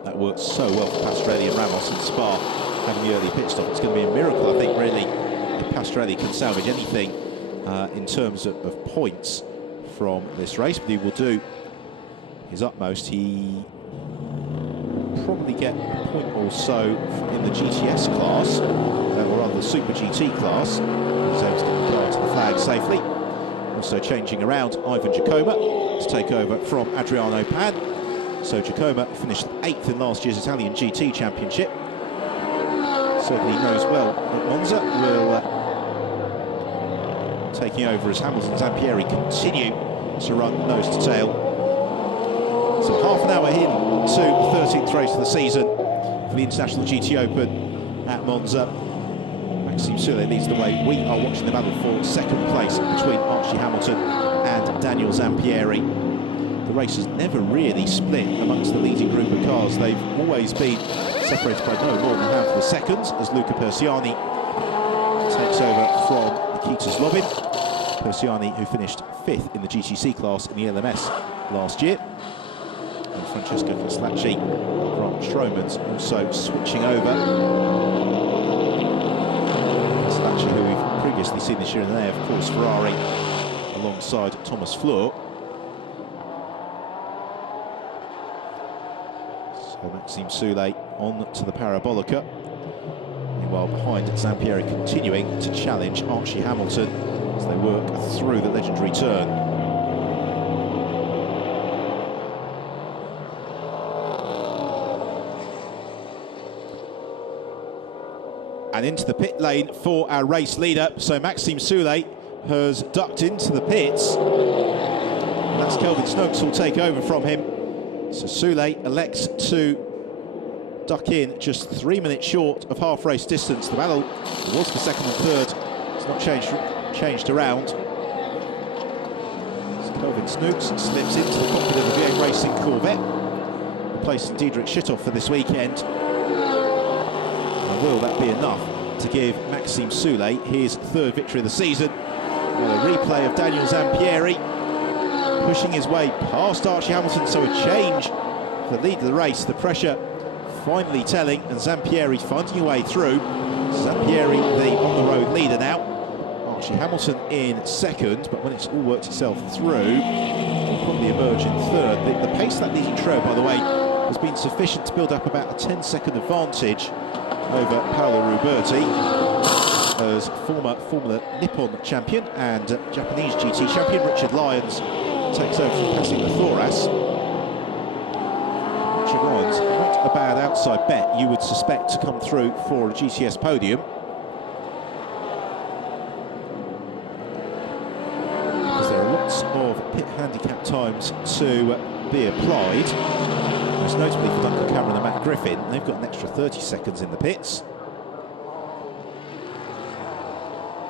that worked so well for Pastorelli and Ramos in Spa, having the early pit stop. It's going to be a miracle, I think, really, if Pastorelli can salvage anything in terms of points from this race. But he will do his utmost. He probably get a point or so in the GTS class, or rather the Super GT class. He's able to get the car to the flag safely. Also changing around Ivan Giacomo to take over from Adriano Pan. So Giacomo finished 8th in last year's Italian GT Championship. Certainly knows well that Monza will taking over as Hamilton and Zampieri continue to run nose to tail. So half an hour in to the 13th race of the season for the International GTOpen at Monza. Maxime Soule leads the way. We are watching the battle for second place between Archie Hamilton and Daniel Zampieri. The race has never really split amongst the leading group of cars. They've always been separated by no more than a handful of seconds as Luca Persiani takes over from Nikita Zlobin. Persiani, who finished 5th in the GTC class in the LMS last year. And Francesco Caslacci, Grant Stroman's also switching over. Caslacci, who we've previously seen this year in the A, of course, Ferrari, alongside Thomas Fleur. So Maxime Soule on to the Parabolica. Meanwhile, behind Zampieri continuing to challenge Archie Hamilton as they work through the legendary turn. And into the pit lane for our race leader. So Maxime Soulé has ducked into the pits. And that's Kelvin Snooks will take over from him. So Soulé elects to duck in just 3 minutes short of half race distance. The battle was for second and third. It's not changed around. So Kelvin Snooks slips into the cockpit of the V8 Racing Corvette, replacing Diederik Schittoff for this weekend. And will that be enough to give Maxime Soulé his third victory of the season? Well, a replay of Daniel Zampieri pushing his way past Archie Hamilton, so a change for the lead of the race. The pressure finally telling, and Zampieri finding a way through. Zampieri, the on-the-road leader now. Archie Hamilton in second, but when it's all worked itself through, will probably emerge in third. The pace of that leading trio, by the way, has been sufficient to build up about a 10-second advantage over Paolo Ruberti, as former Formula Nippon champion and Japanese GT champion Richard Lyons takes over from Pasi Thoras. Richard Lyons, not a bad outside bet, you would suspect, to come through for a GTS podium. Because there are lots of pit handicap times to be applied. Most notably for Duncan Cameron and Matt Griffin. They've got an extra 30 seconds in the pits.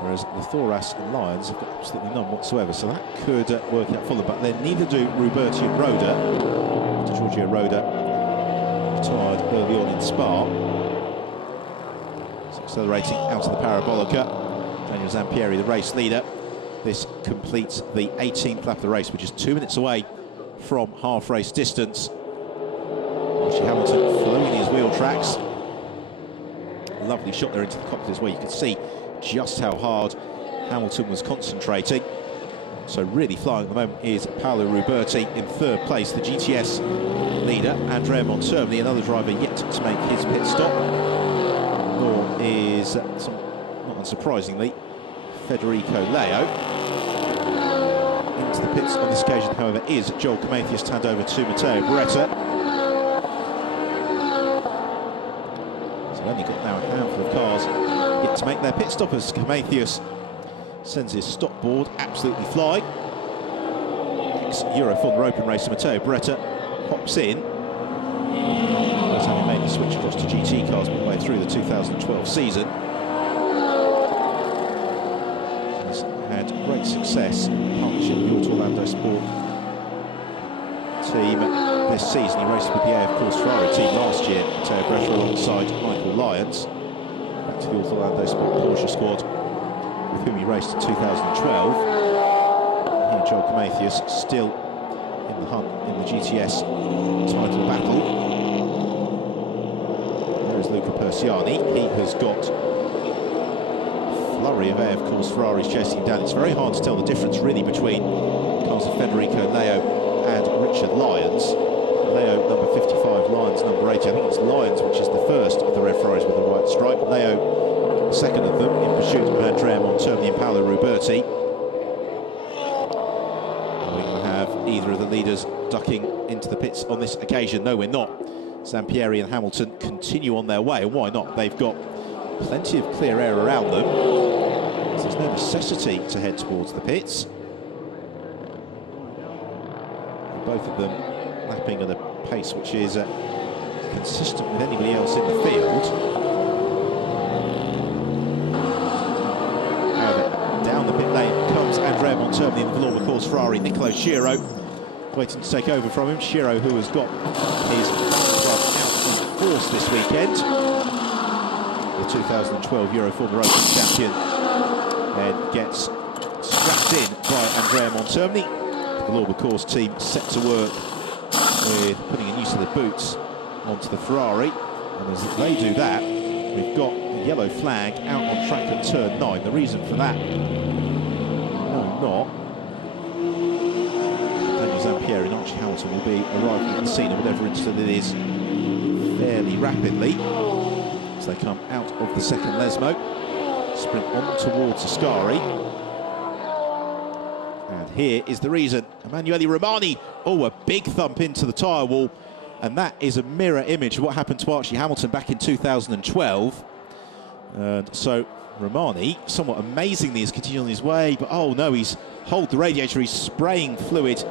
Whereas Thoras and Lyons have got absolutely none whatsoever, so that could work out for them. But then neither do Ruberti and Roda. Giorgio Roda retired early on in Spa. So accelerating out of the Parabolica. Daniel Zampieri, the race leader. This completes the 18th lap of the race, which is 2 minutes away from half race distance. Archie Hamilton flowing his wheel tracks. Lovely shot there into the cockpit as well. You can see just how hard Hamilton was concentrating. So really flying at the moment is Paolo Ruberti in third place. The GTS leader, Andrea Montermini, another driver yet to make his pit stop. Nor is, not unsurprisingly, Federico Leo. Into the pits on this occasion, however, is Joel Camathius, turned over to Matteo Beretta. So only got now a handful of cars yet to make their pit stop as Camathius sends his stop board absolutely flying. Ex-Euro Formula Open racer Matteo Beretta hops in. He's having made the switch across to GT cars midway through the 2012 season. He's had great success in partnership with the Auto Orlando Sport team this season. He raced with the AF Course Ferrari team last year. Matteo Beretta alongside Michael Lyons. Back to the Auto Orlando Sport Porsche squad, with whom he raced in 2012. Here, Joel Camathius still in the hunt in the GTS title battle. There is Luca Persiani. He has got a flurry of AF Course Ferraris chasing him down. It's very hard to tell the difference really between cars of Federico Leo and Richard Lyons. Leo number 55, Lyons number 80. I think it's Lyons which is the first of the red Ferraris with the white stripe. Leo, the second of them, in pursuit of Andrea Montermini and Paolo Ruberti. Are we going to have either of the leaders ducking into the pits on this occasion? No, we're not. Zampieri and Hamilton continue on their way, and why not? They've got plenty of clear air around them, so there's no necessity to head towards the pits. And both of them lapping at a pace which is consistent with anybody else in the field. However, down the pit lane comes Andrea Montermini in the Valorma Course Ferrari. Nicolo Schiro waiting to take over from him. Schiro, who has got his club out in force this weekend. The 2012 Euro Formula Open champion, and gets strapped in by Andrea Montermini. The Valorma Course team set to work with putting a new set of boots onto the Ferrari, and as they do that, we've got a yellow flag out on track at turn 9. The reason for that? No, not. Daniel Zampieri and Archie Hamilton will be arriving at the scene of whatever incident it is fairly rapidly as they come out of the second Lesmo, sprint on towards Ascari. And here is the reason. Emanuele Romani, oh, a big thump into the tyre wall, and that is a mirror image of what happened to Archie Hamilton back in 2012. And so Romani, somewhat amazingly, is continuing on his way, but oh no, he's hold the radiator, he's spraying fluid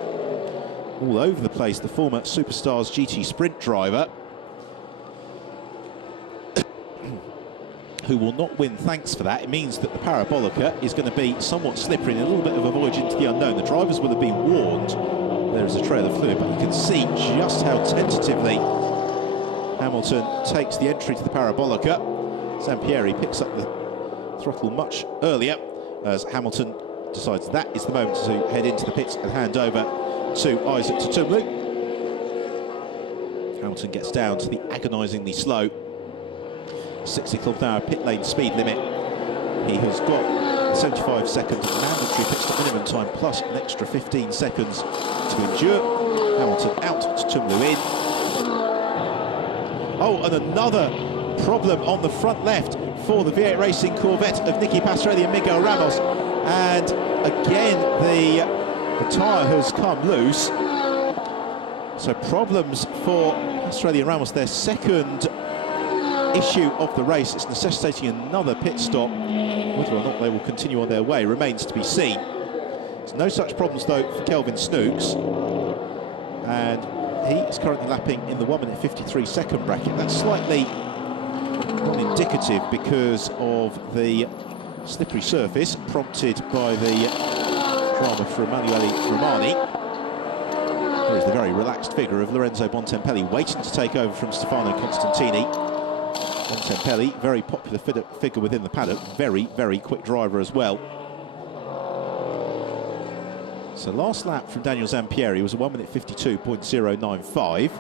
all over the place, the former Superstars GT Sprint driver, who will not win thanks for that. It means that the Parabolica is going to be somewhat slippery and a little bit of a voyage into the unknown. The drivers will have been warned there is a trail of fluid, but you can see just how tentatively Hamilton takes the entry to the Parabolica. Zampieri picks up the throttle much earlier as Hamilton decides that is the moment to head into the pits and hand over to Isaac Tutumlu. Hamilton gets down to the agonisingly slow 60 km/h pit lane speed limit. He has got 75 seconds mandatory pit stop minimum time plus an extra 15 seconds to endure. Hamilton out, Tutumlu in. Oh, and another problem on the front left for the V8 Racing Corvette of Nicky Pastorelli and Miguel Ramos. And again, the tyre has come loose. So problems for Pastorelli and Ramos, their second issue of the race. It's necessitating another pit stop. Whether or not they will continue on their way remains to be seen. There's no such problems though for Kelvin Snooks, and he is currently lapping in the 1 minute 53 second bracket. That's slightly non-indicative because of the slippery surface prompted by the drama for Emanuele Romani. There is the very relaxed figure of Lorenzo Bontempelli waiting to take over from Stefano Constantini. Bontempelli, very popular figure within the paddock, very, very quick driver as well. So last lap from Daniel Zampieri was a 1 minute 52.095.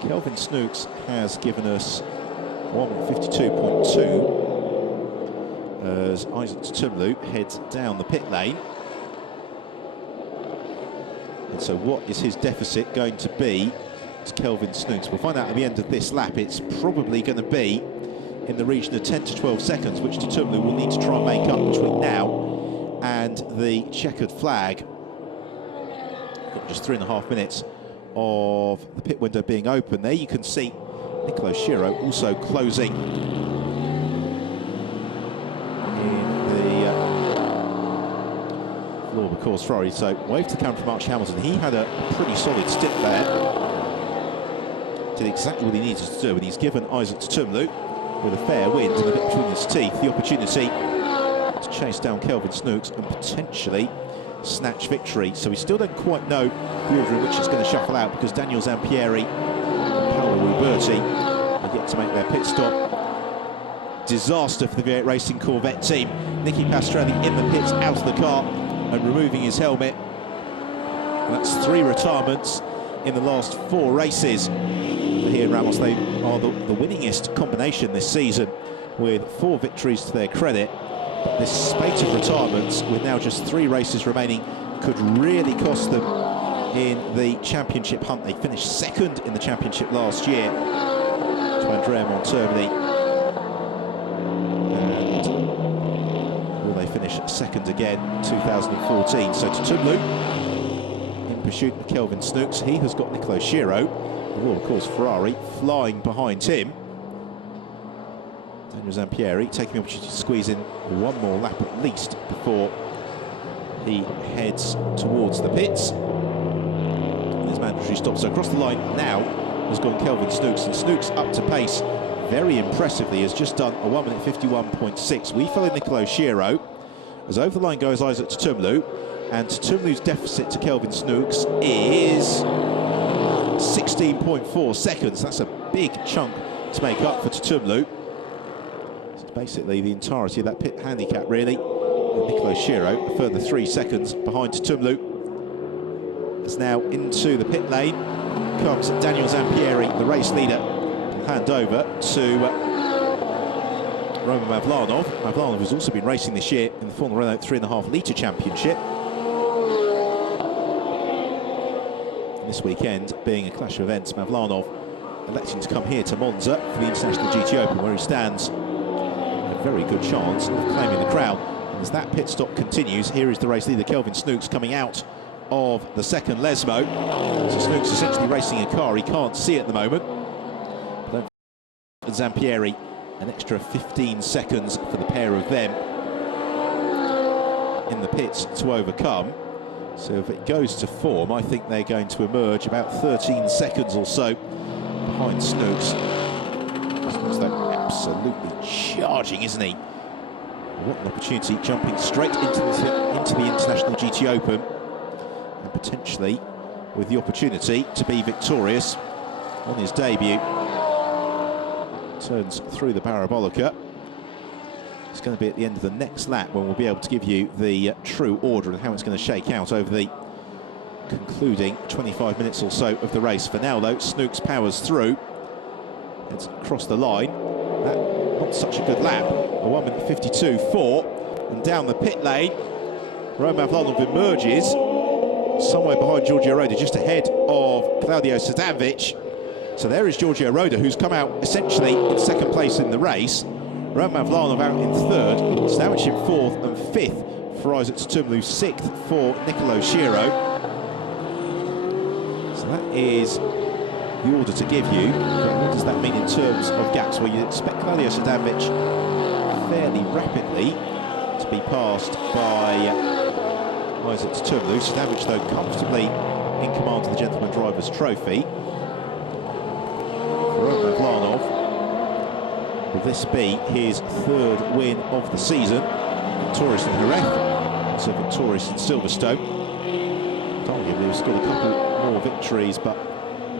Kelvin Snooks has given us 1 minute 52.2 as Isaac Tutumlu heads down the pit lane. And so what is his deficit going to be to Kelvin Snooks? We'll find out at the end of this lap. It's probably going to be in the region of 10 to 12 seconds, which Tutumlu will need to try and make up between now and the checkered flag. Got just 3.5 minutes of the pit window being open. There you can see Nicolo Schiro also closing in the floor of the course Ferrari. So wave to camera from Archie Hamilton. He had a pretty solid stint there. Did exactly what he needed to do, and he's given Isaac Tutumlu, with a fair wind and a bit between his teeth, the opportunity to chase down Kelvin Snooks and potentially snatch victory. So we still don't quite know the order in which it's going to shuffle out, because Daniel Zampieri and Paolo Ruberti are yet to make their pit stop. Disaster for the V8 Racing Corvette team. Nicky Pastorelli in the pits, out of the car and removing his helmet. And that's 3 retirements in the last 4 races. He and Ramos, they are the winningest combination this season, with 4 victories to their credit. But this spate of retirements, with now just 3 races remaining, could really cost them in the championship hunt. They finished 2nd in the championship last year to Andrea Montermini. And will they finish 2nd again in 2014? So Tutumlu in pursuit of Kelvin Snooks. He has got Nicolo Schiro, of course Ferrari, flying behind him. Daniel Zampieri taking the opportunity to squeeze in 1 more lap at least before he heads towards the pits. And his mandatory stop. So across the line now has gone Kelvin Snooks, and Snooks up to pace very impressively, has just done a 1 minute 51.6. We follow Nicolo Schiro. As over the line goes Isaac Tutumlu, and Tutumlu's deficit to Kelvin Snooks is 16.4 seconds. That's a big chunk to make up for Tutumlu. It's basically the entirety of that pit handicap, really. And Nicolo Schiro, a further 3 seconds behind Tutumlu. As now into the pit lane comes Daniel Zampieri, the race leader. He'll hand over to Roman Mavlanov. Mavlanov has also been racing this year in the Formula Renault 3.5 litre championship. This weekend being a clash of events, Mavlanov electing to come here to Monza for the International GTOpen, where he stands a very good chance of claiming the crown. And as that pit stop continues, here is the race leader Kelvin Snooks coming out of the second Lesmo. So Snooks essentially racing a car he can't see at the moment. But Zampieri an extra 15 seconds for the pair of them in the pits to overcome. So if it goes to form, I think they're going to emerge about 13 seconds or so behind Snooks. Snooks, though, absolutely charging, isn't he? What an opportunity, jumping straight into the International GT Open, and potentially with the opportunity to be victorious on his debut. Turns through the Parabolica. It's going to be at the end of the next lap when we'll be able to give you the true order and how it's going to shake out over the concluding 25 minutes or so of the race. For now, though, Snooks powers through. It's across the line. That, not such a good lap. A 1:52.4. And down the pit lane, Roman Mavlanov emerges somewhere behind Giorgio Roda, just ahead of Claudio Sadanovic. So there is Giorgio Roda, who's come out essentially in second place in the race. Roman Mavlanov out in third, Sadanovic in fourth, and fifth for Isaac Tutumlu, sixth for Nicolo Schiro. So that is the order to give you. But what does that mean in terms of gaps? Well, you'd expect Claudio Sadanovic fairly rapidly to be passed by Isaac Tutumlu. Sadanovic, though, comfortably in command of the Gentleman Drivers' Trophy. Roman Mavlanov, will this be his third win of the season? Victorious in Jerez, also victorious in Silverstone. Arguably, he's got a couple more victories, but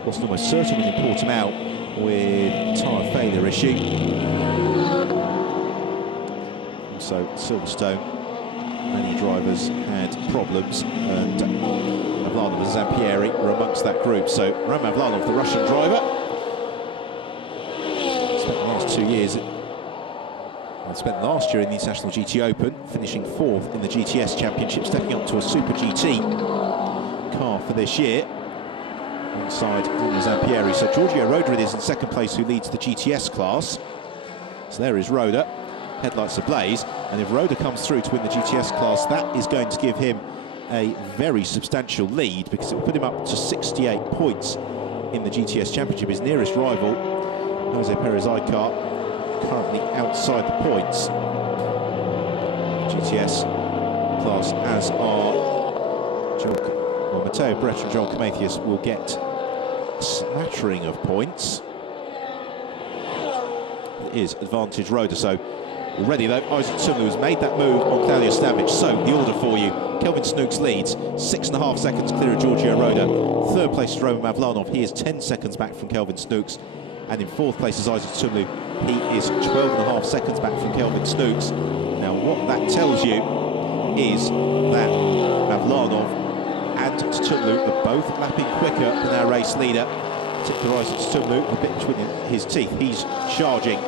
wasn't almost certain when he brought him out with a tyre failure issue. So Silverstone, many drivers had problems, and Mavlanov and Zampieri were amongst that group. So Roman Mavlanov, the Russian driver, spent the last 2 years, spent last year in the International GT Open, finishing fourth in the GTS Championship, stepping up to a Super GT car for this year, alongside Daniel Zampieri. So Giorgio Roda it is in second place, who leads the GTS class. So there is Roda, headlights ablaze, and if Roda comes through to win the GTS class, that is going to give him a very substantial lead, because it will put him up to 68 points in the GTS Championship. His nearest rival, Jose Perez Icar, currently outside the points. GTS class, as are Matteo Beretta and Joel Comathius, will get a smattering of points. It is advantage Roda. So already, though, Isaac Tutumlu has made that move on Claudio Sadanovic. So the order for you: Kelvin Snooks leads, 6.5 seconds clear of Giorgio Roda. Third place is Roman Mavlanov. He is 10 seconds back from Kelvin Snooks. And in fourth place is Isaac Tutumlu. He is 12.5 seconds back from Kelvin Snooks. Now, what that tells you is that Mavlanov and Tutumlu are both lapping quicker than our race leader, particularly Isaac Tutumlu, a bit between his teeth. He's charging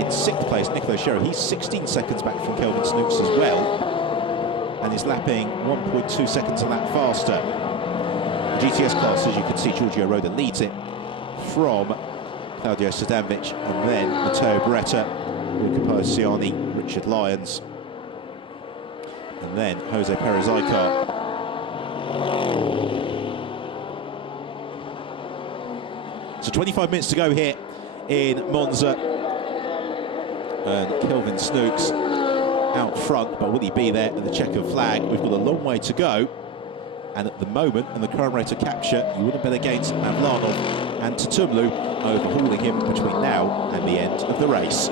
in sixth place. Nicolo Schiro, he's 16 seconds back from Kelvin Snooks as well, and is lapping 1.2 seconds a lap faster. The GTS class, as you can see, Giorgio Roda leads it from Claudio Sadanovic, and then Matteo Beretta, Luca Paisiani, Richard Lyons, and then Jose Perez Icar. So 25 minutes to go here in Monza, and Kelvin Snooks out front, but will he be there at the checkered flag? We've got a long way to go, and at the moment, in the current rate of capture, you wouldn't bet against Mavlanov and Tutumlu overhauling him between now and the end of the race.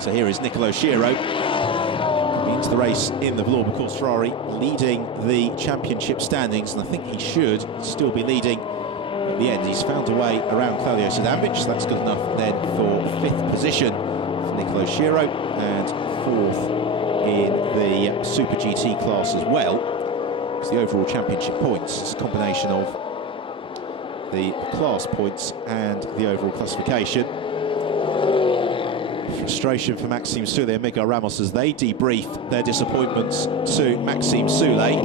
So here is Nicolo Schiro, into the race in the Vlorba Course Ferrari, leading the championship standings, and I think he should still be leading at the end. He's found a way around Claudio Sadanovic, so that's good enough then for fifth position for Nicolo Schiro, and fourth in the Super GT class as well, because the overall championship points is a combination of the class points and the overall classification. Frustration for Maxime Soule and Miguel Ramos as they debrief their disappointments to Maxime Soule.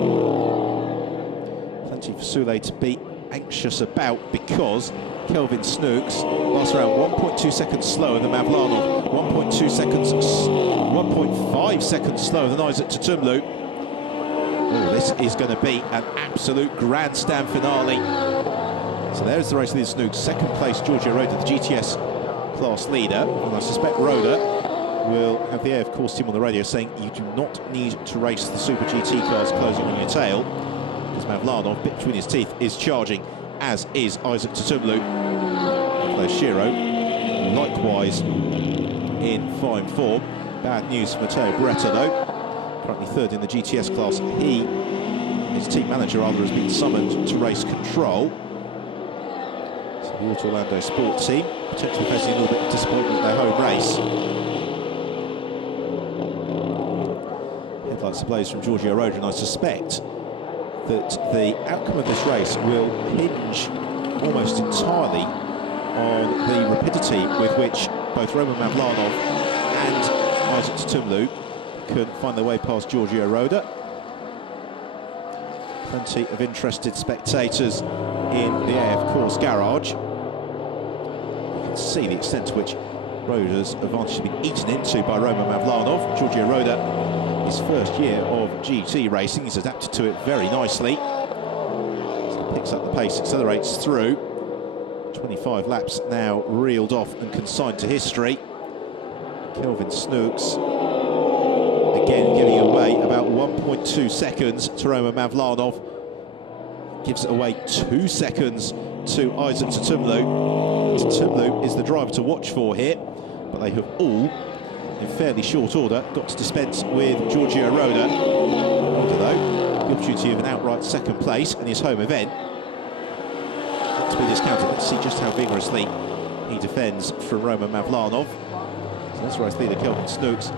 Plenty for Soule to be anxious about, because Kelvin Snooks lasts around 1.2 seconds slower than Mavlanov, 1.5 seconds slower than Isaac Tutumlu. Oh, this is going to be an absolute grandstand finale. So there's the race leader Snooks. Second place, Giorgio Roda, the GTS class leader. And I suspect Roda will have the AF course team on the radio saying you do not need to race the Super GT cars closing on your tail, because Mavlanov, bit between his teeth, is charging, as is Isaac Tutumlu. Nicolas Shiro, likewise in fine form. Bad news for Matteo Beretta, though. Currently third in the GTS class. His team manager, rather, has been summoned to race control. So the Auto Orlando Sport team potentially facing a little bit of disappointment in their home race. Headlights ablaze from Giorgio Roda, and I suspect that the outcome of this race will hinge almost entirely on the rapidity with which both Roman Mavlanov and Isaac Tutumlu can find their way past Giorgio Roda. Plenty of interested spectators in the AF course garage. You can see the extent to which Roda's advantage has been eaten into by Roman Mavlanov. Giorgio Roda, his first year of GT racing, he's adapted to it very nicely. So he picks up the pace, accelerates through. 25 laps now reeled off and consigned to history. Kelvin Snooks, again giving away about 1.2 seconds to Roman Mavlanov. Gives it away 2 seconds to Isaac Tutumlu. Tutumlu is the driver to watch for here, but they have all, in fairly short order, got to dispense with Giorgio Roda. Roda, though, the opportunity of an outright second place in his home event. Not to be discounted. Let's see just how vigorously he defends from Roman Mavlanov. So that's race leader Kelvin Snooks.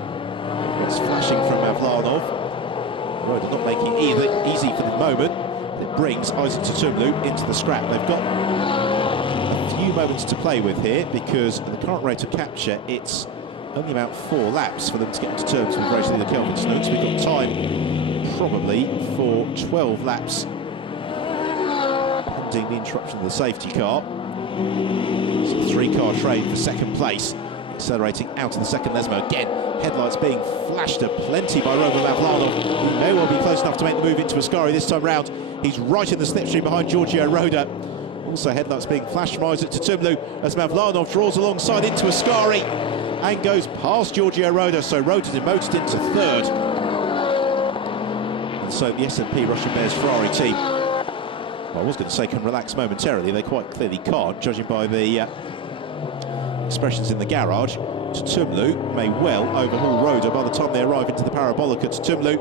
It's flashing from Mavlanov. Roda not making it easy for the moment. It brings Isaac Tutumlu into the scrap. They've got a few moments to play with here, because at the current rate of capture, it's only about 4 laps for them to get into terms with race leader Kelvin Snooks. We've got time probably for 12 laps, pending the interruption of the safety car. It's a 3-car train for second place. Accelerating out of the second Lesmo again. Headlights being flashed aplenty by Roman Mavlanov. He may well be close enough to make the move into Ascari this time round. He's right in the slipstream behind Giorgio Roda. Also headlights being flashed from Isaac Tutumlu as Mavlanov draws alongside into Ascari and goes past Giorgio Roda. So Roda's demoted into third. And so the S&P Russian Bears Ferrari team, well, I was going to say can relax momentarily. They quite clearly can't, judging by the expressions in the garage. Tutumlu may well overhaul Roda by the time they arrive into the Parabolica. Tutumlu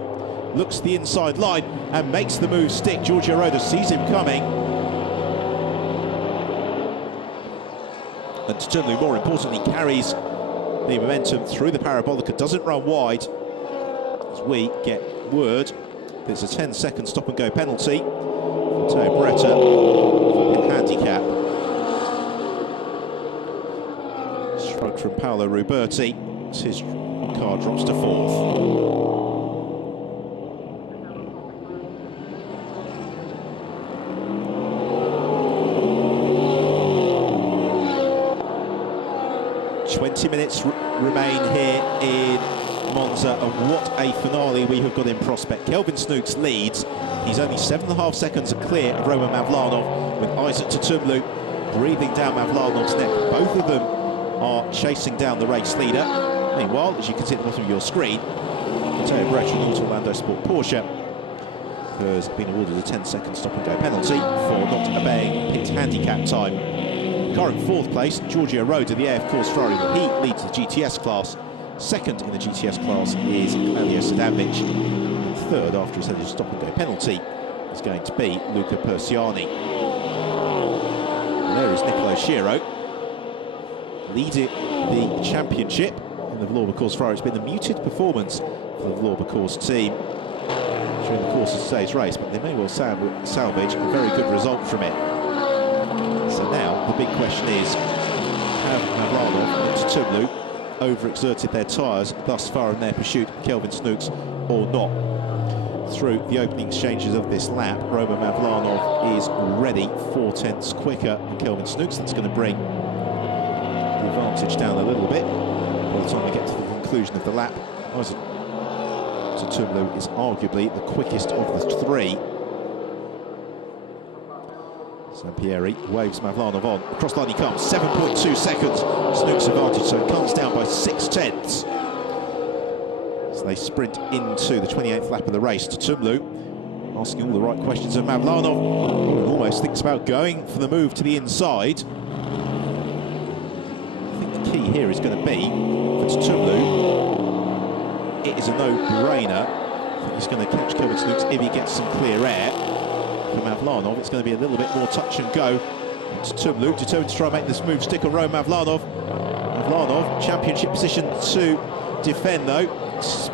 looks the inside line and makes the move stick. Giorgio Roda sees him coming. And Tutumlu, more importantly, carries the momentum through the Parabolica, doesn't run wide. As we get word there's a 10-second stop-and-go penalty. Matteo Beretta for pit handicap. Stroke from Paolo Ruberti as his car drops to 4th. Minutes remain here in Monza, and what a finale we have got in prospect. Kelvin Snooks leads. He's only 7.5 seconds clear of Roman Mavlanov, with Isaac Tutumlu breathing down Mavlanov's neck. Both of them are chasing down the race leader. Meanwhile, as you can see at the bottom of your screen, Matteo Beretta, an Auto Orlando Sport Porsche, has been awarded a 10-second stop-and-go penalty for not obeying pit handicap time. Current 4th place, Giorgio Roda, the AF course Ferrari. He leads the GTS class. Second in the GTS class is Claudio Sadanovic. And third, after he's had his stop-and-go penalty, is going to be Luca Persiani. And there is Nicolas Shiro, leading the championship in the Vlorba course Ferrari. It's been a muted performance for the Vlorba course team during the course of today's race, but they may well salvage a very good result from it. So now the big question is, have Mavlanov and Tutumlu overexerted their tyres thus far in their pursuit of Kelvin Snooks or not? Through the opening exchanges of this lap, Roman Mavlanov is already 4/10ths quicker than Kelvin Snooks. That's going to bring the advantage down a little bit by the time we get to the conclusion of the lap. Isaac Tumlu is arguably the quickest of the three. Sampieri waves Mavlanov on. Across the line he comes, 7.2 seconds. Snooks advantage, so it comes down by 6/10. As they sprint into the 28th lap of the race. Tumlu asking all the right questions of Mavlanov, who almost thinks about going for the move to the inside. I think the key here is going to be, for Tumlu, it is a no-brainer. I think he's going to catch Kelvin Snooks if he gets some clear air. For Mavlanov, it's going to be a little bit more touch and go. Tumlu determined to try and make this move stick on Roman Mavlanov. Mavlanov, championship position to defend though.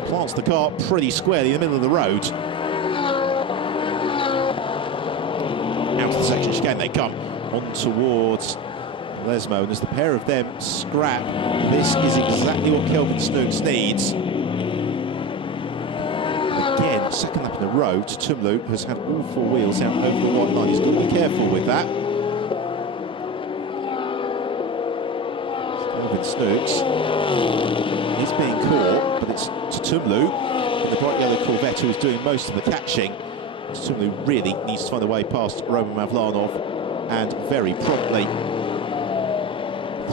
Plants the car pretty squarely in the middle of the road. Out of the section chicane they come, on towards Lesmo, and as the pair of them scrap, this is exactly what Kelvin Snooks needs. Again, second lap in a row, Tumlu has had all four wheels out over the white line. He's got to be careful with that. Kelvin Snooks is being caught, but it's Tumlu in the bright yellow Corvette who is doing most of the catching. Tumlu really needs to find a way past Roman Mavlanov, and very promptly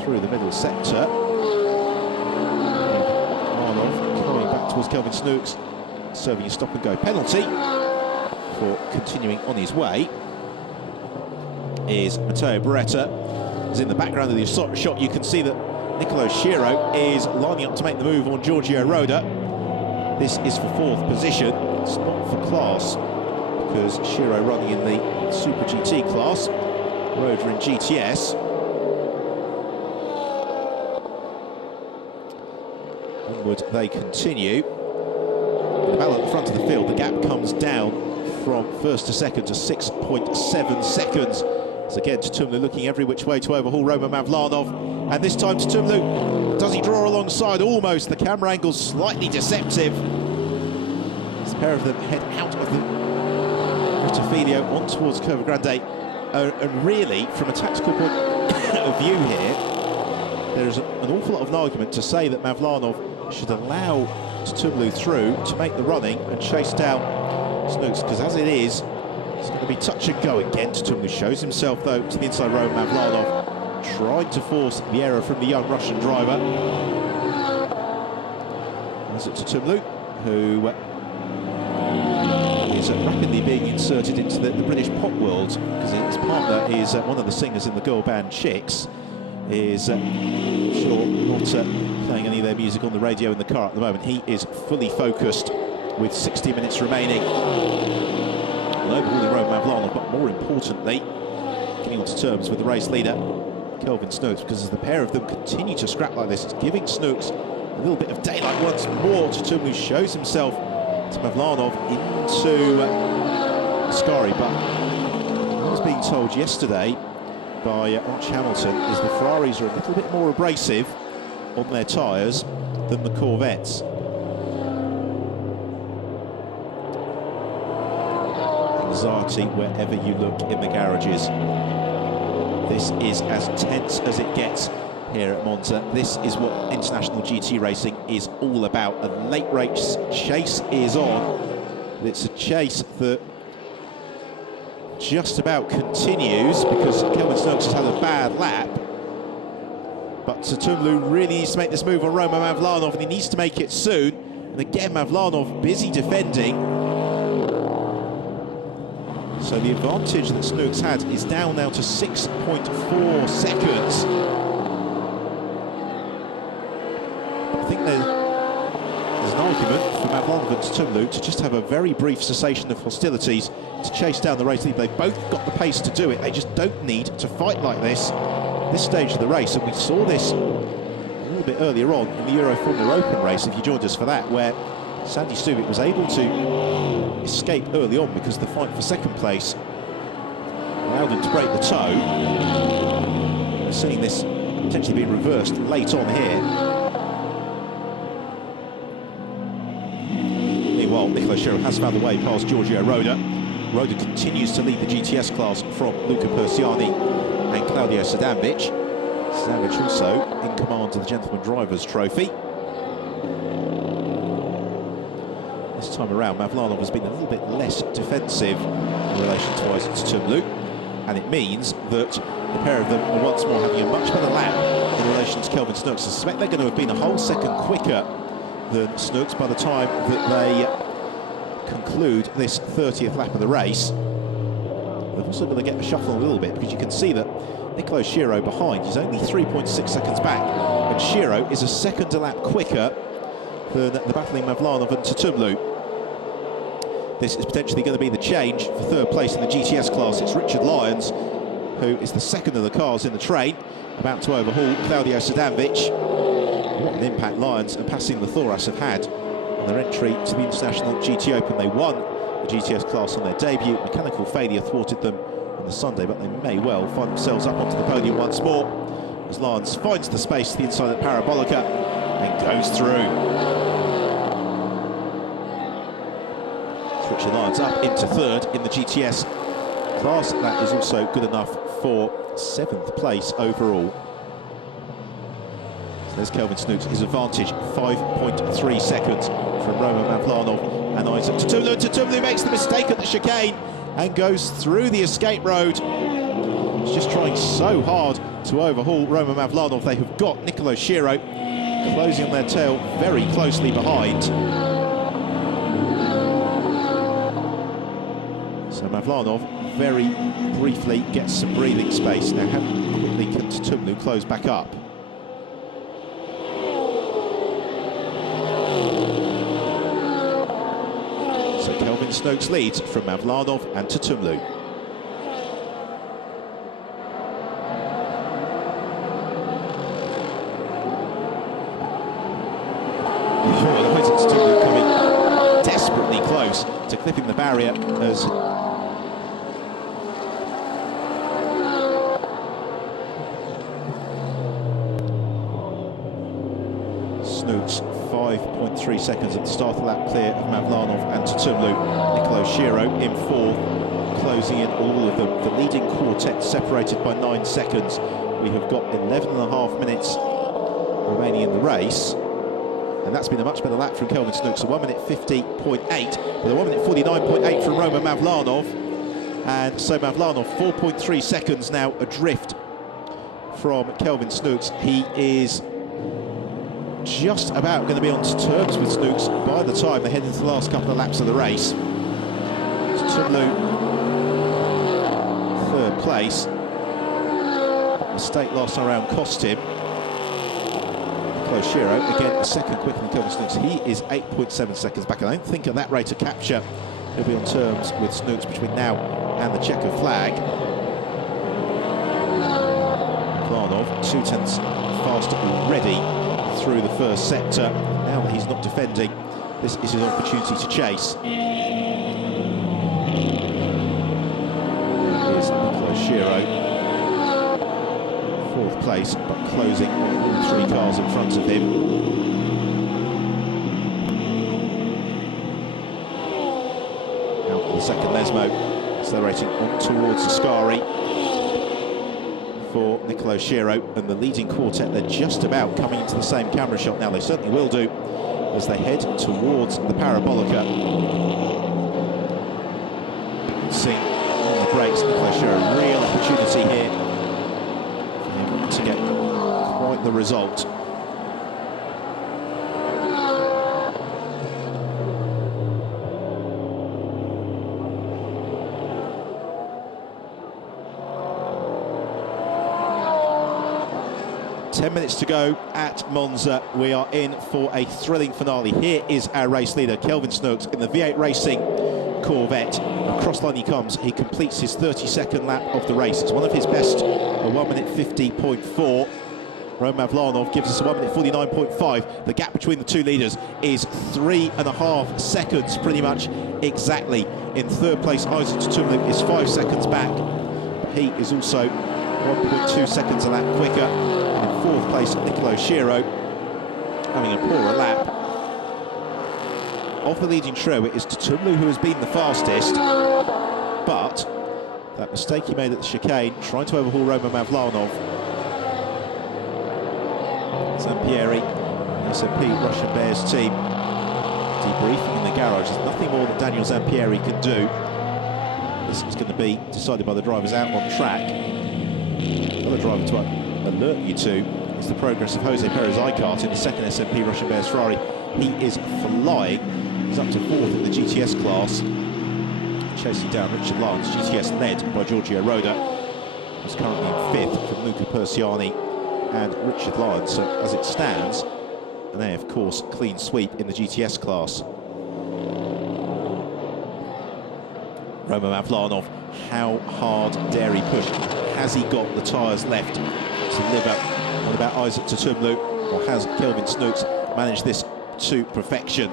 through the middle sector. Mavlanov coming back towards Kelvin Snooks, serving a stop-and-go penalty for continuing on his way. Is Matteo Beretta. As in the background of the shot, you can see that Nicolo Schiro is lining up to make the move on Giorgio Roda. This is for fourth position. It's not for class, because Schiro running in the Super GT class, Roda in GTS. Onward they continue. The battle at the front of the field, the gap comes down from first to second to 6.7 seconds. So again, Tumlu looking every which way to overhaul Roman Mavlanov. And this time Tumlu, does he draw alongside? Almost. The camera angle's slightly deceptive. As the pair of them head out of the Rotofilio on towards Curva Grande. And really, from a tactical point of view here, there's an awful lot of an argument to say that Mavlanov should allow Tumlu through to make the running and chase down Snooks, because as it is, it's going to be touch and go again. Tumlu shows himself though to the inside row. Mavlanov trying to force the error from the young Russian driver. As it's Tumlu, who is rapidly being inserted into the British pop world, because his partner is one of the singers in the girl band Chicks. Is sure not playing any of their music on the radio in the car at the moment. He is fully focused with 60 minutes remaining. Overhauling Roman Mavlanov, but more importantly, getting onto terms with the race leader, Kelvin Snooks, because as the pair of them continue to scrap like this, it's giving Snooks a little bit of daylight once more. Tumlu shows himself to Mavlanov into Ascari, but I was being told yesterday by Arch Hamilton is the Ferraris are a little bit more abrasive on their tyres than the Corvettes. Anxiety wherever you look in the garages. This is as tense as it gets here at Monza. This is what international GT racing is all about. A late race chase is on. It's a chase that just about continues, because Kelvin Snooks has had a bad lap. But Tumlu really needs to make this move on Roman Mavlanov, and he needs to make it soon. And again, Mavlanov busy defending. So the advantage that Snooks had is down now to 6.4 seconds. I think there's an argument for Mavlanov and Tumlu to just have a very brief cessation of hostilities to chase down the race lead. They've both got the pace to do it. They just don't need to fight like this stage of the race. And we saw this a little bit earlier on in the Euro Formula Open race, if you joined us for that, where Sandy Stuvik was able to escape early on because the fight for second place allowed him to break the toe. We're seeing this potentially being reversed late on here. Meanwhile, Nicolo Schiro has found a way past Giorgio Roda. Roda continues to lead the GTS class from Luca Persiani and Claudio Sadanvic. Sadanvic also in command of the Gentleman Drivers Trophy. This time around, Mavlanov has been a little bit less defensive in relation to Isaac Tutumlu, and it means that the pair of them are once more having a much better lap in relation to Kelvin Snooks. I suspect they're going to have been a whole second quicker than Snooks by the time that they conclude this 30th lap of the race. They're also going to get the shuffle a little bit, because you can see that Nicolo Schiro behind is only 3.6 seconds back, and Schiro is a second a lap quicker than the battling Mavlanov and Tutumlu. This is potentially going to be the change for third place in the GTS class. It's Richard Lyons, who is the second of the cars in the train, about to overhaul Claudio Sadanovic. What an impact Lyons and Passing Thoras have had on their entry to the International GTOpen. They won the GTS class on their debut. Mechanical failure thwarted them on the Sunday, but they may well find themselves up onto the podium once more, as Lyons finds the space to the inside of the Parabolica and goes through. Richard Lyons up into third in the GTS class. That is also good enough for 7th place overall. So there's Kelvin Snooks, his advantage 5.3 seconds from Roman Mavlanov and Isaac Tutumlu. Tutumlu makes the mistake at the chicane and goes through the escape road. He's just trying so hard to overhaul Roman Mavlanov. They have got Nicolo Schiro closing on their tail very closely behind. So Mavlanov very briefly gets some breathing space. Now, how quickly can Tutumlu close back up? So Kelvin Snooks leads from Mavlanov and Tutumlu. Oh, Isaac Tutumlu coming desperately close to clipping the barrier as Snooks 5.3 seconds at the start of the lap clear of Mavlanov and Tutumlu. Nicolo Schiro in fourth, closing in all of them. The leading quartet separated by 9 seconds. We have got 11.5 minutes remaining in the race, and that's been a much better lap from Kelvin Snooks. A 1 minute 50.8 with a 1 minute 49.8 from Roman Mavlanov, and so Mavlanov 4.3 seconds now adrift from Kelvin Snooks. He is just about going to be on terms with Snooks by the time they head into the last couple of laps of the race. Tutumlu, third place. Mistake last time around cost him. Nicolo Schiro, again, second quicker than Kelvin Snooks. He is 8.7 seconds back. I don't think at that rate of capture he'll be on terms with Snooks between now and the checker flag. Mavlanov, 0.2 faster already through the first sector. Now that he's not defending, this is an opportunity to chase. Here's Nicolo Schiro, fourth place, but closing on all 3 cars in front of him. Out on the second Lesmo, accelerating on towards Ascari for Nicolo Schiro, and the leading quartet, they're just about coming into the same camera shot now. They certainly will do as they head towards the Parabolica. See on the brakes, Nicolo Schiro, real opportunity here for him to get quite the result. Ten minutes to go at Monza. We are in for a thrilling finale. Here is our race leader, Kelvin Snooks, in the V8 Racing Corvette. Across line he comes. He completes his 32nd lap of the race. It's one of his best, a 1 minute 50.4. Roman Mavlanov gives us a 1 minute 49.5. The gap between the two leaders is 3.5 seconds, pretty much exactly. In third place, Isaac Tutumlu is 5 seconds back, but he is also 1.2 seconds a lap quicker. In fourth place, Nicolo Schiro having a poorer lap. Of the leading trio, it is Tutumlu who has been the fastest, but that mistake he made at the chicane, trying to overhaul Roman Mavlanov. Zampieri, SMP Russian Bears team, debriefing in the garage. There's nothing more that Daniel Zampieri can do. This is going to be decided by the drivers out on track. Another driver to alert you to is the progress of Jose Perez Icart in the second SMP Russian Bears Ferrari. He is flying. He's up to 4th in the GTS class, chasing down Richard Lyons, GTS led by Giorgio Roda, who's currently in 5th from Luca Persiani and Richard Lyons. So as it stands, and they, of course, clean sweep in the GTS class. Roman Mavlanov, how hard dare he push? Has he got the tyres left to live up? What about Isaac Tutumlu? Or has Kelvin Snooks managed this to perfection?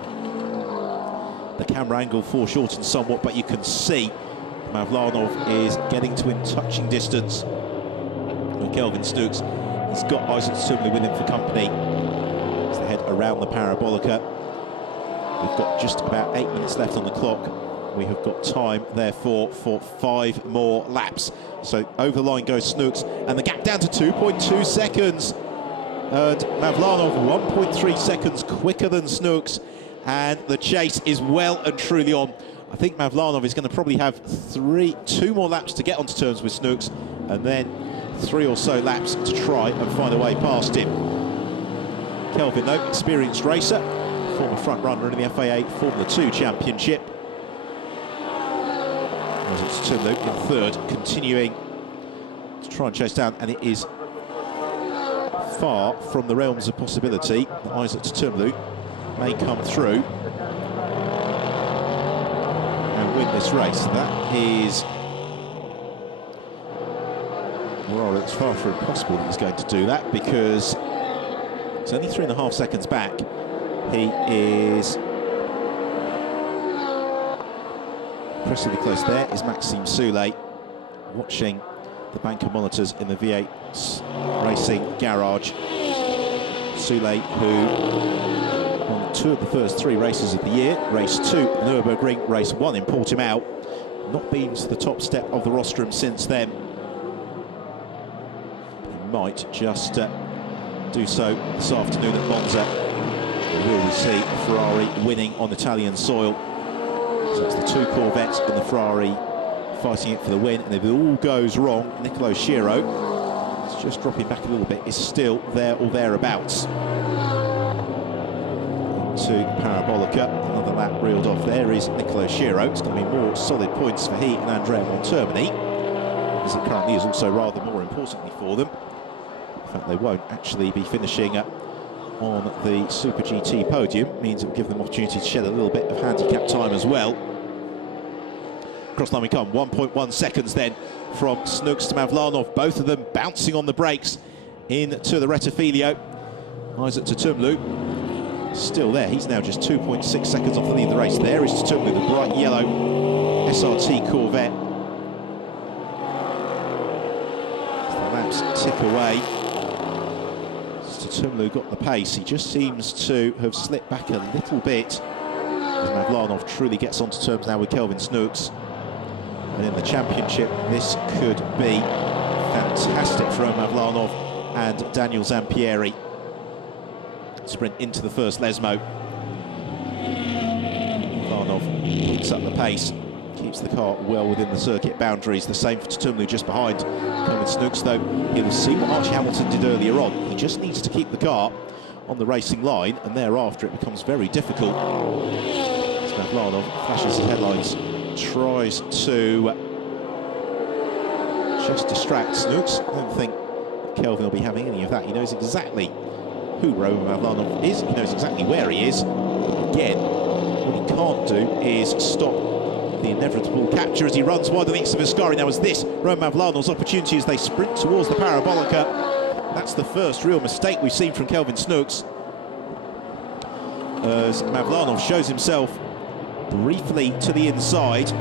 The camera angle foreshortened somewhat, but you can see Mavlanov is getting to in touching distance of Kelvin Snooks. He's got Isaac Tutumlu with him for company as they head around the Parabolica. We've got just about 8 minutes left on the clock. We have got time, therefore, for 5 more laps. So over the line goes Snooks, and the gap down to 2.2 seconds. And Mavlanov 1.3 seconds quicker than Snooks, and the chase is well and truly on. I think Mavlanov is going to probably have 2 more laps to get onto terms with Snooks, and then 3 or so laps to try and find a way past him. Kelvin, though, experienced racer, former front runner in the FAA Formula 2 Championship. It's Tutumlu in 3rd, continuing to try and chase down, and it is far from the realms of possibility that Isaac Tutumlu may come through and win this race. That is, well, it's far from impossible that he's going to do that, because it's only 3.5 seconds back. He is impressively close. There is Maxime Soulé watching the banker monitors in the V8 Racing garage. Soulé, who won 2 of the first 3 races of the year, race 2 Nürburgring, race 1 in Portimao, not been to the top step of the rostrum since then. He might just do so this afternoon at Monza. Will we see Ferrari winning on Italian soil? So it's the 2 Corvettes and the Ferrari fighting it for the win, and if it all goes wrong, Nicolo Schiro, it's just dropping back a little bit, is still there or thereabouts. Into Parabolica, another lap reeled off. There is Nicolo Schiro. It's going to be more solid points for he and Andrea Montermini, as it currently is, also rather more importantly for them. In fact, they won't actually be finishing on the Super GT podium. Means it will give them opportunity to shed a little bit of handicap time as well. Cross line we come, 1.1 seconds then from Snooks to Mavlanov, both of them bouncing on the brakes into the Rettifilio. Isaac Tutumlu still there, he's now just 2.6 seconds off the lead of the race. There is Tutumlu, the bright yellow SRT Corvette. As the laps tick away, Tutumlu got the pace. He just seems to have slipped back a little bit as Mavlanov truly gets onto terms now with Kelvin Snooks. And in the championship, this could be fantastic for Mavlanov and Daniel Zampieri. Sprint into the first Lesmo. Mavlanov picks up the pace, keeps the car well within the circuit boundaries. The same for Tutumlu just behind. Kelvin Snooks, though, he'll see what Archie Hamilton did earlier on. He just needs to keep the car on the racing line, and thereafter it becomes very difficult. As Mavlanov flashes his headlights, tries to just distract Snooks. I don't think Kelvin will be having any of that. He knows exactly who Roman Mavlanov is. He knows exactly where he is. Again, what he can't do is stop the inevitable capture as he runs wide of the of Ascari. Now, as this Roman Mavlanov's opportunity as they sprint towards the Parabolica. That's the first real mistake we've seen from Kelvin Snooks, as Mavlanov shows himself briefly to the inside.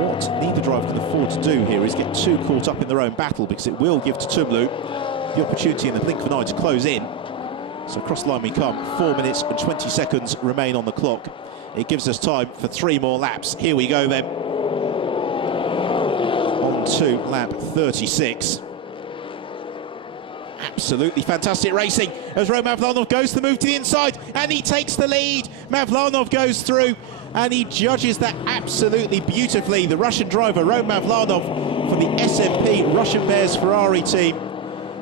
What neither driver can afford to do here is get too caught up in their own battle, because it will give Tutumlu the opportunity in the blink of an eye to close in. So across the line we come. 4 minutes and 20 seconds remain on the clock. It gives us time for 3 more laps. Here we go then. On to lap 36. absolutely fantastic racing as Roman Mavlanov goes to the move to the inside and he takes the lead. Mavlanov goes through and he judges that absolutely beautifully. The Russian driver, Roman Mavlanov, from the SMP Russian Bears Ferrari team,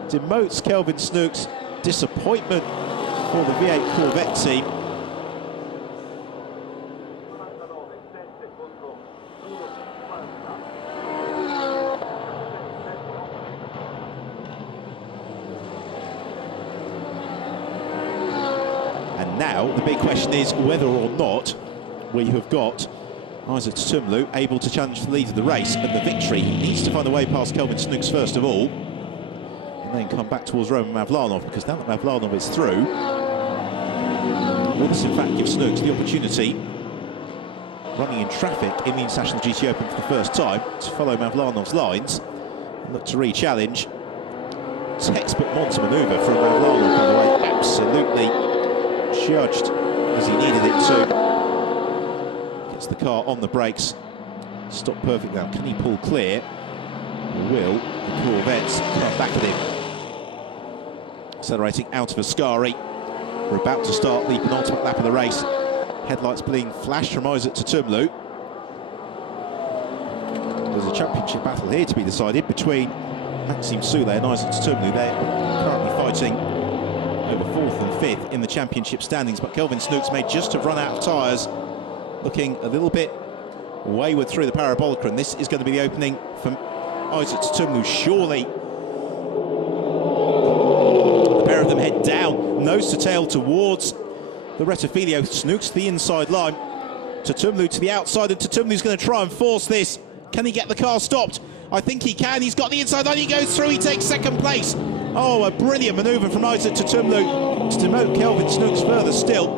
demotes Kelvin Snooks. Disappointment for the V8 Corvette team. And now the big question is whether or not we have got Isaac Tutumlu able to challenge the lead of the race and the victory. He needs to find a way past Kelvin Snooks first of all, and then come back towards Roman Mavlanov, because now that Mavlanov is through, will this in fact give Snooks the opportunity, running in traffic in the International GT Open for the first time, to follow Mavlanov's lines and look to re-challenge. Textbook Monza manoeuvre from Mavlanov, by the way, absolutely judged as he needed it to. Gets the car on the brakes, stop perfect now. Can he pull clear? Or will the Corvettes come back at him? Accelerating out of Ascari. We're about to start the penultimate lap of the race. Headlights being flashed from Isaac Tutumlu. There's a championship battle here to be decided between Maxime Soulé and Isaac Tutumlu. They're currently fighting over 4th and 5th in the championship standings, but Kelvin Snooks may just have run out of tyres, looking a little bit wayward through the parabolica, and this is going to be the opening from Isaac Tutumlu, surely. The pair of them head down, nose to tail towards the Rettifilio. Snooks to the inside line, Tutumlu to the outside, and Tutumlu's going to try and force this. Can he get the car stopped? I think he can. He's got the inside line, he goes through, he takes second place. Oh, a brilliant manoeuvre from Isaac Tutumlu to demote Kelvin Snooks further still.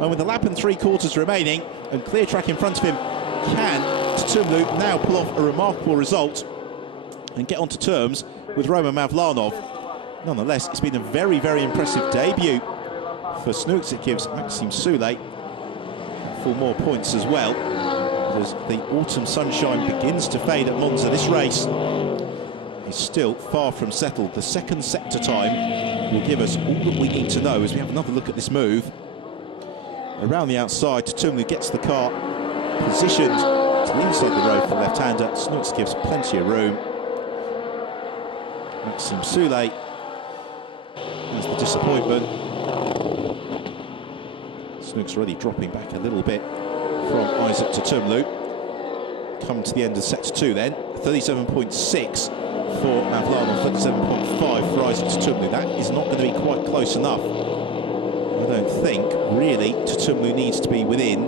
And with a lap and 3/4 remaining and clear track in front of him, can Tutumlu now pull off a remarkable result and get onto terms with Roman Mavlanov? Nonetheless, it's been a very, very impressive debut for Snooks. It gives Maxime Soulé for more points as well, as the autumn sunshine begins to fade at Monza. This race is still far from settled. The second sector time will give us all that we need to know as we have another look at this move. Around the outside, Tutumlu gets the car positioned to the inside the road for the left-hander. Snooks gives plenty of room. Maxime Soulé has the disappointment. Snooks already dropping back a little bit from Isaac Tutumlu. Come to the end of sector 2 then. 37.6 for Mavlanov, 37.5 for Isaac Tutumlu. That is not going to be quite close enough, I don't think. Really, Tutumlu needs to be within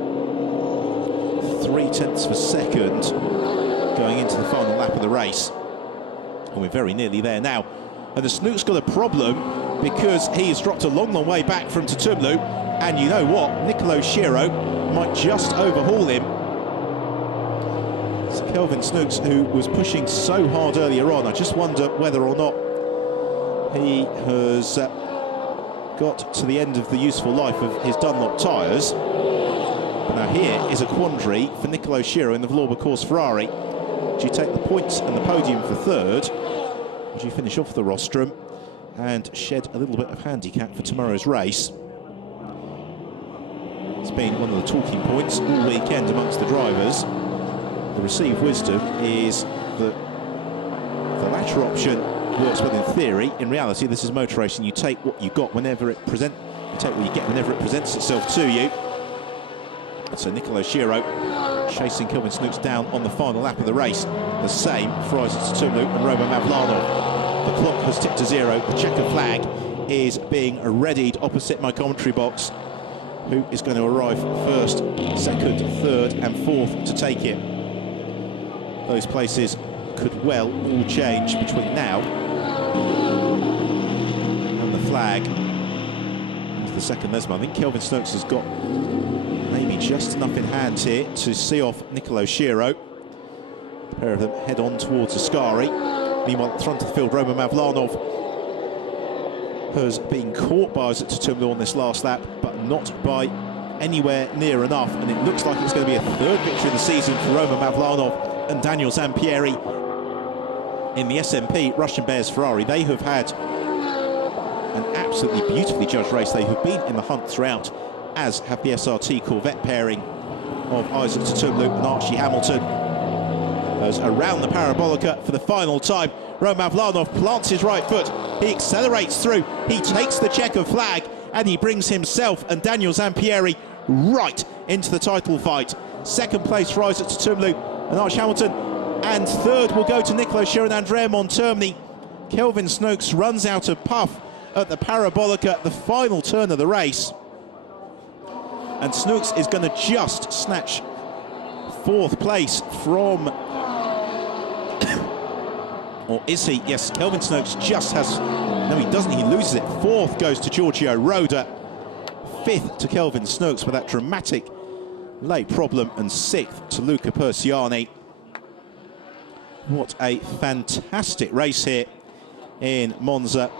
0.3 of a second going into the final lap of the race. And we're very nearly there now. And the Snooks got a problem because he has dropped a long, long way back from Tutumlu. And you know what? Nicolo Schiro might just overhaul him. So Kelvin Snooks, who was pushing so hard earlier on, I just wonder whether or not he has got to the end of the useful life of his Dunlop tyres. But now here is a quandary for Nicolo Schiro in the Vlorba Course Ferrari. Do you take the points and the podium for third? Or do you finish off the rostrum and shed a little bit of handicap for tomorrow's race? It's been one of the talking points all weekend amongst the drivers. The received wisdom is that the latter option works well in theory. In reality, this is motor racing. You take what you got whenever it you take what you get whenever it presents itself to you. So Nicolo Schiro chasing Kelvin Snooks down on the final lap of the race. The same for Isaac Tutumlu and Roman Mavlanov. The clock has ticked to 0. The checker flag is being readied opposite my commentary box. Who is going to arrive first, second, third and fourth to take it? Those places could well all change between now and the flag into the second Lesmo. I think Kelvin Snooks has got maybe just enough in hand here to see off Nicolo Schiro. The pair of them head on towards Ascari. Meanwhile, at the front of the field, Roman Mavlanov has been caught by Isaac Tutumlu on this last lap, but not by anywhere near enough. And it looks like it's going to be a third victory of the season for Roman Mavlanov and Daniel Zampieri in the SMP Russian Bears Ferrari. They have had an absolutely beautifully judged race. They have been in the hunt throughout, as have the SRT Corvette pairing of Isaac Tutumlu and Archie Hamilton. Goes around the Parabolica for the final time. Roman Mavlanov plants his right foot. He accelerates through. He takes the checkered flag, and he brings himself and Daniel Zampieri right into the title fight. Second place for Isaac Tutumlu and Archie Hamilton. And third will go to Nicolo Schira and Andrea Montermini. Kelvin Snokes runs out of puff at the Parabolica, the final turn of the race. And Snooks is going to just snatch fourth place from... or is he? Yes, Kelvin Snokes just has... No, he doesn't. He loses it. Fourth goes to Giorgio Roda. Fifth to Kelvin Snokes with that dramatic late problem. And sixth to Luca Persiani. What a fantastic race here in Monza.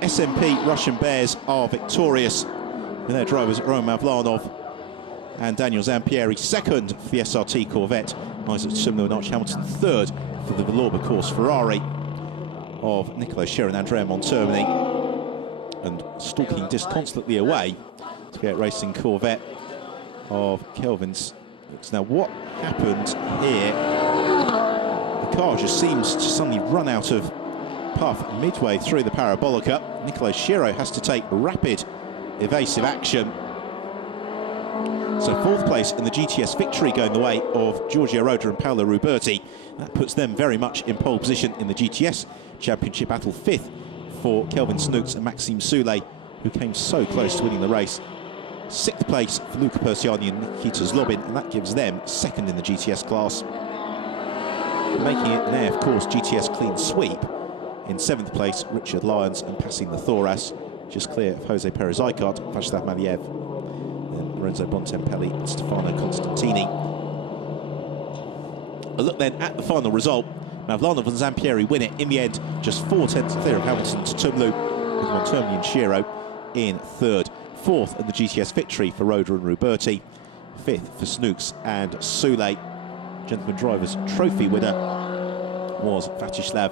SMP Russian Bears are victorious with their drivers Roman Mavlanov and Daniel Zampieri. Second for the SRT Corvette, Isaac Tutumlu and Archie Hamilton. Third for the Villorba Course Ferrari of Nicolo Schira and Andrea Montermini. And stalking disconsolately away to get racing Corvette of Kelvin Snokes. Now, what happened here? The car just seems to suddenly run out of puff midway through the Parabolica. Nicolo Schira has to take rapid evasive action. So fourth place in the GTS victory going the way of Giorgio Roda and Paolo Ruberti. That puts them very much in pole position in the GTS Championship battle. Fifth for Kelvin Snooks and Maxime Soulé, who came so close to winning the race. Sixth place for Luca Persiani and Nikita Zlobin, and that gives them second in the GTS class. Making it an AF Course GTS clean sweep. In seventh place, Richard Lyons, and passing the Thoras, just clear of Jose Perez Icart, Václav Maliev, then Lorenzo Bontempelli and Stefano Constantini. A look then at the final result. Mavlanov and Zampieri win it in the end, just 4 tenths clear of Hamilton to Tutumlu, with Montermini and Schiro in third. Fourth in the GTS victory for Roda and Ruberti. Fifth for Snooks and Soulé. Gentleman Drivers Trophy winner was Vachislav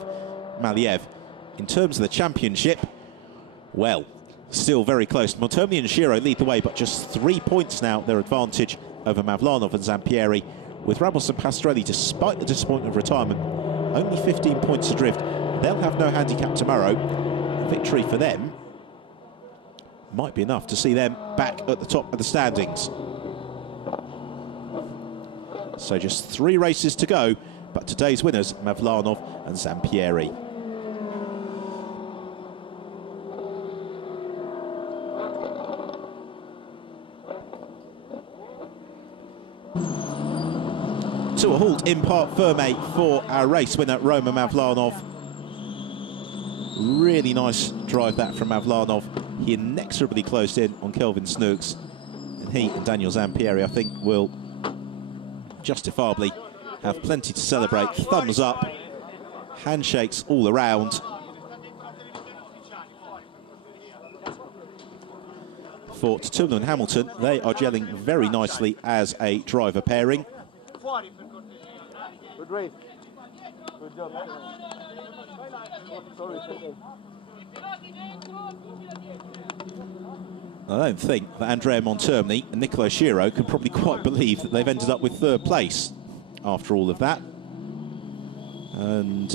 Maliev. In terms of the championship, well, still very close. Montermini and Schiro lead the way, but just 3 points now their advantage over Mavlanov and Zampieri, with Ramos and Pastorelli, despite the disappointment of retirement, only 15 points adrift. They'll have no handicap tomorrow. A victory for them might be enough to see them back at the top of the standings. So just 3 races to go, but today's winners, Mavlanov and Zampieri. To a halt in Parc Ferme for our race winner, Roman Mavlanov. Really nice drive that from Mavlanov. He inexorably closed in on Kelvin Snooks. And he and Daniel Zampieri, I think, will justifiably have plenty to celebrate. Thumbs up, handshakes all around. For Tutumlu and Hamilton, they are gelling very nicely as a driver pairing. Good race. Good job. I don't think that Andrea Montermini and Nicolo Schiro can probably quite believe that they've ended up with third place after all of that. And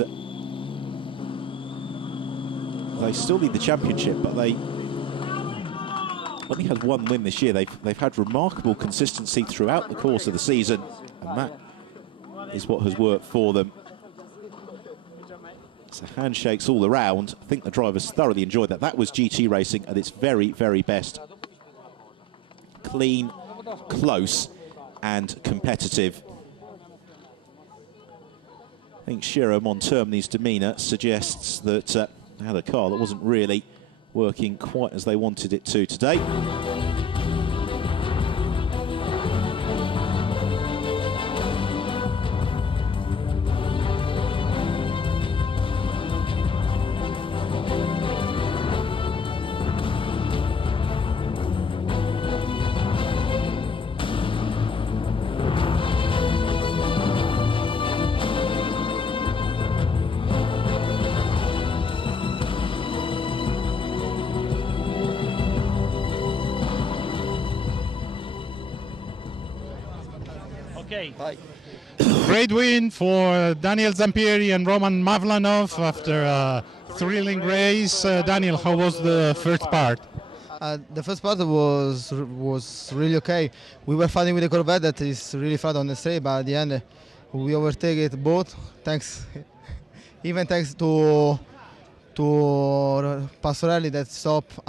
they still lead the championship, but they only had 1 win this year. They've had remarkable consistency throughout the course of the season, and that is what has worked for them. So handshakes all around. I think the drivers thoroughly enjoyed that. That was GT racing at its very, very best. Clean, close, and competitive. I think Schiro Montermini's demeanour suggests that they had a car that wasn't really working quite as they wanted it to today. day. Hi. Great win for Daniel Zampieri and Roman Mavlanov after a thrilling race. Daniel, how was the first part? The first part was really okay. We were fighting with the Corvette that is really fast on the straight, but at the end we overtake it both. Thanks, even thanks to Pastorelli that stopped.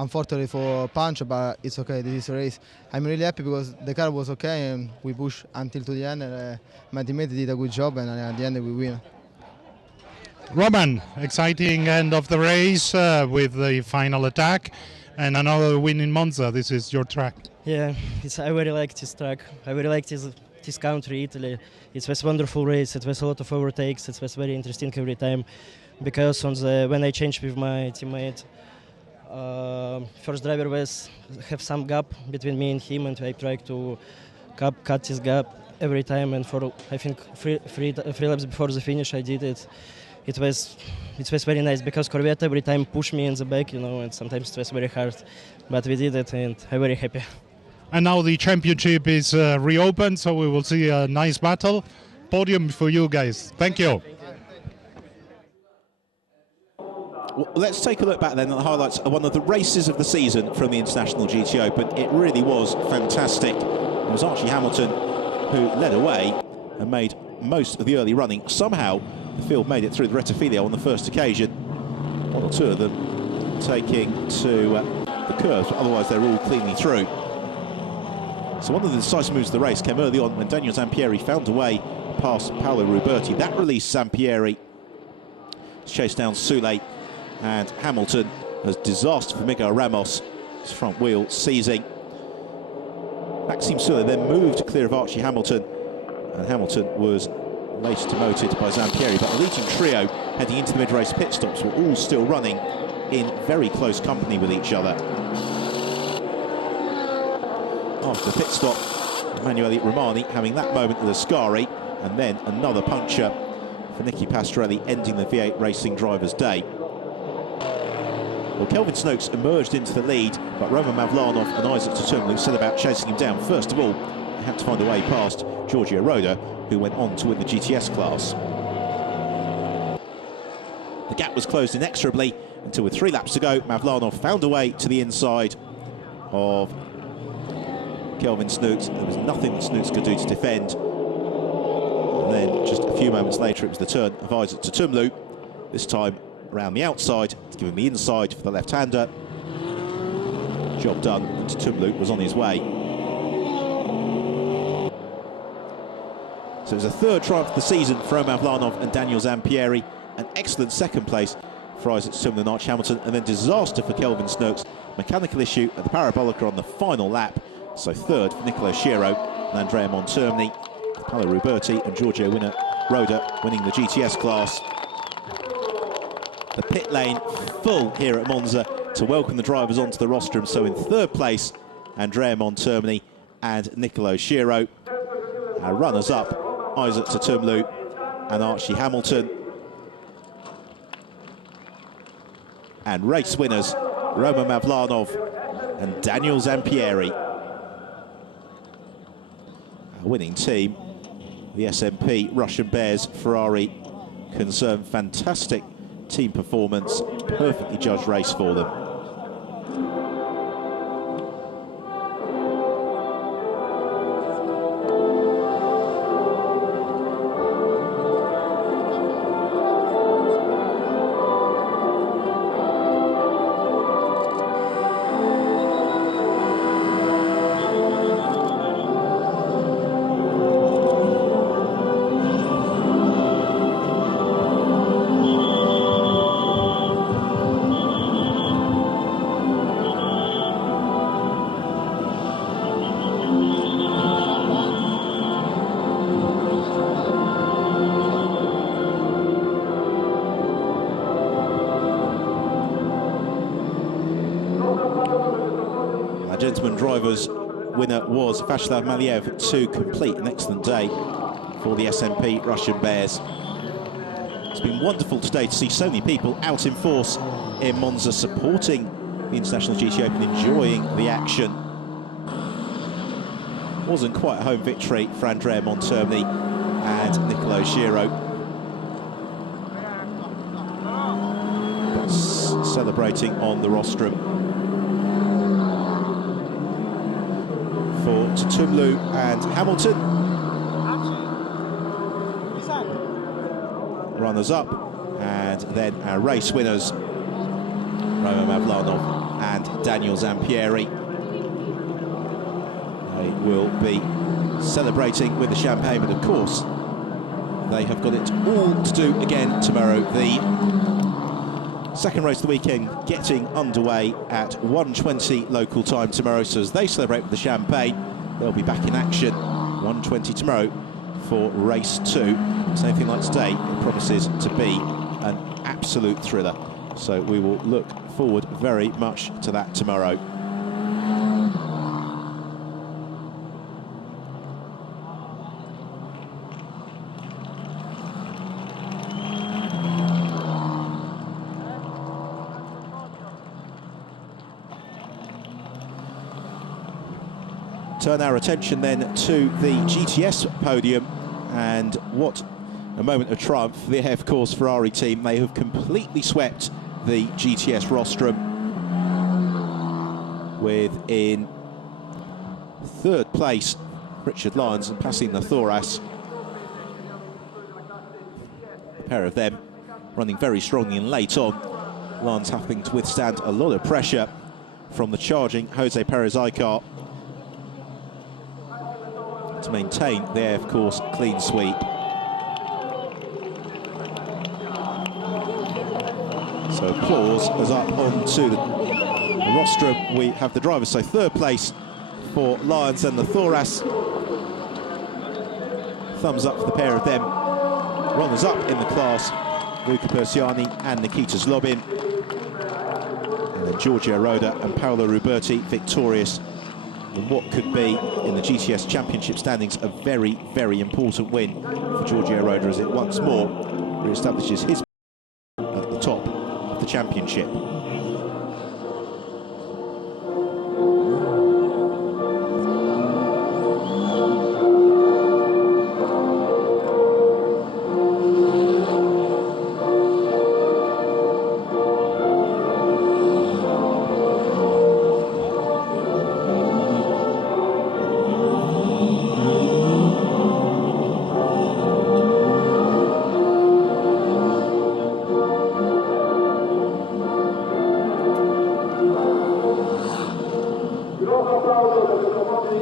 Unfortunately for punch, but it's okay. This is a race. I'm really happy because the car was okay and we pushed until to the end. And my teammate did a good job, and at the end we win. Roman, exciting end of the race with the final attack and another win in Monza. This is your track. Yeah, I really like this track. I really like this country, Italy. It was a wonderful race. It was a lot of overtakes. It was very interesting every time because when I changed with my teammate, first driver have some gap between me and him, and I tried to cut this gap every time. And for I think three laps before the finish, I did it. It was very nice because Corvette every time pushed me in the back, and sometimes it was very hard. But we did it, and I'm very happy. And now the championship is reopened, so we will see a nice battle. Podium for you guys. Thank you. Well, let's take a look back then at the highlights of one of the races of the season from the International GT Open. It really was fantastic. It was Archie Hamilton who led away and made most of the early running. Somehow the field made it through the Rettifilo on the first occasion. One or two of them taking to the curves, but otherwise they're all cleanly through. So one of the decisive moves of the race came early on when Daniel Zampieri found a way past Paolo Ruberti. That released Zampieri, chased down Soule, and Hamilton has disaster for Miguel Ramos, his front wheel seizing. Maxime Soule then moved clear of Archie Hamilton, and Hamilton was later demoted by Zampieri, but the leading trio heading into the mid-race pit stops were all still running in very close company with each other. After the pit stop, Emanuele Romani having that moment with Ascari, and then another puncture for Nicky Pastorelli, ending the V8 Racing driver's day. Well, Kelvin Snokes emerged into the lead, but Roman Mavlanov and Isaac Tutumlu set about chasing him down. First of all, they had to find a way past Giorgio Roda, who went on to win the GTS class. The gap was closed inexorably until, with 3 laps to go, Mavlanov found a way to the inside of Kelvin Snooks. There was nothing that Snooks could do to defend. And then just a few moments later, it was the turn of Isaac Tutumlu, this time around the outside, to give him the inside for the left-hander. Job done, and Tutumlu was on his way. So it was a third triumph of the season for Mavlanov and Daniel Zampieri, an excellent second place for Isaac Tutumlu and Archie Hamilton, and then disaster for Kelvin Snooks. Mechanical issue at the Parabolica on the final lap. So third for Nicolo Schiro and Andrea Montermini, Paolo Ruberti and Giorgio Roda winning the GTS class. The pit lane full here at Monza to welcome the drivers onto the rostrum. So in third place, Andrea Montermini and Nicolo Schiro. Our runners-up, Isaac Tutumlu and Archie Hamilton. And race winners, Roman Mavlanov and Daniel Zampieri. Our winning team, the SMP Russian Bears Ferrari concern. Fantastic team performance, perfectly judged race for them. Gentlemen drivers winner was Vyacheslav Maliev to complete an excellent day for the SMP Russian Bears. It's been wonderful today to see so many people out in force in Monza supporting the International GT Open, enjoying the action. wasn't quite a home victory for Andrea Monterni and Nicolo Giro. But celebrating on the rostrum for Tutumlu and Hamilton. Runners-up, and then our race winners, Roman Mavlanov and Daniel Zampieri. They will be celebrating with the champagne, but of course they have got it all to do again tomorrow. The second race of the weekend getting underway at 1:20 local time tomorrow, so as they celebrate with the champagne, they'll be back in action 1:20 tomorrow for race 2. Same thing like today, it promises to be an absolute thriller, so we will look forward very much to that tomorrow. Turn our attention then to the GTS podium, and what a moment of triumph there, of course, Ferrari team. They have completely swept the GTS rostrum, with in third place Richard Lyons and Passina Thoras. A pair of them running very strongly and late on. Lyons having to withstand a lot of pressure from the charging Jose Perez Icar to maintain their, of course, clean sweep. So applause as up onto the rostrum we have the drivers. So third place for Lyons and the Thoras. Thumbs up for the pair of them. Runners up in the class, Luca Persiani and Nikita Zlobin. And then Giorgio Roda and Paolo Ruberti victorious in what could be, in the GTS Championship standings, a very, very important win for Giorgio Roda, as it once more re-establishes his at the top of the championship.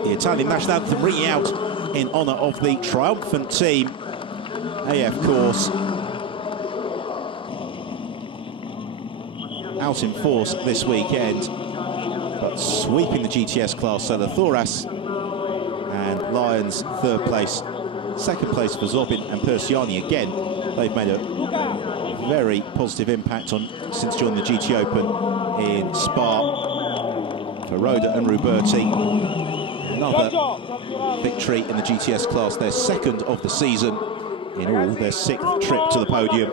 The Italian national anthem ringing out in honour of the triumphant team. AF course out in force this weekend, but sweeping the GTS class. So the Thoras and Lyons third place, second place for Zlobin and Persiani. Again, they've made a very positive impact on since joining the GTOpen in Spa. For Roda and Ruberti, another victory in the GTS class, their second of the season, in all their sixth trip to the podium.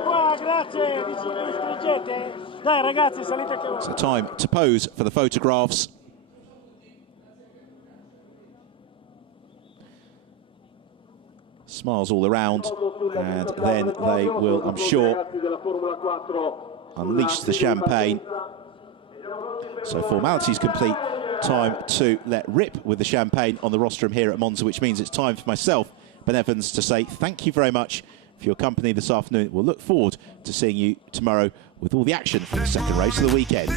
So time to pose for the photographs. Smiles all around, and then they will, I'm sure, unleash the champagne. So formalities complete, time to let rip with the champagne on the rostrum here at Monza, which means it's time for myself, Ben Evans, to say thank you very much for your company this afternoon. We'll look forward to seeing you tomorrow with all the action for the second race of the weekend.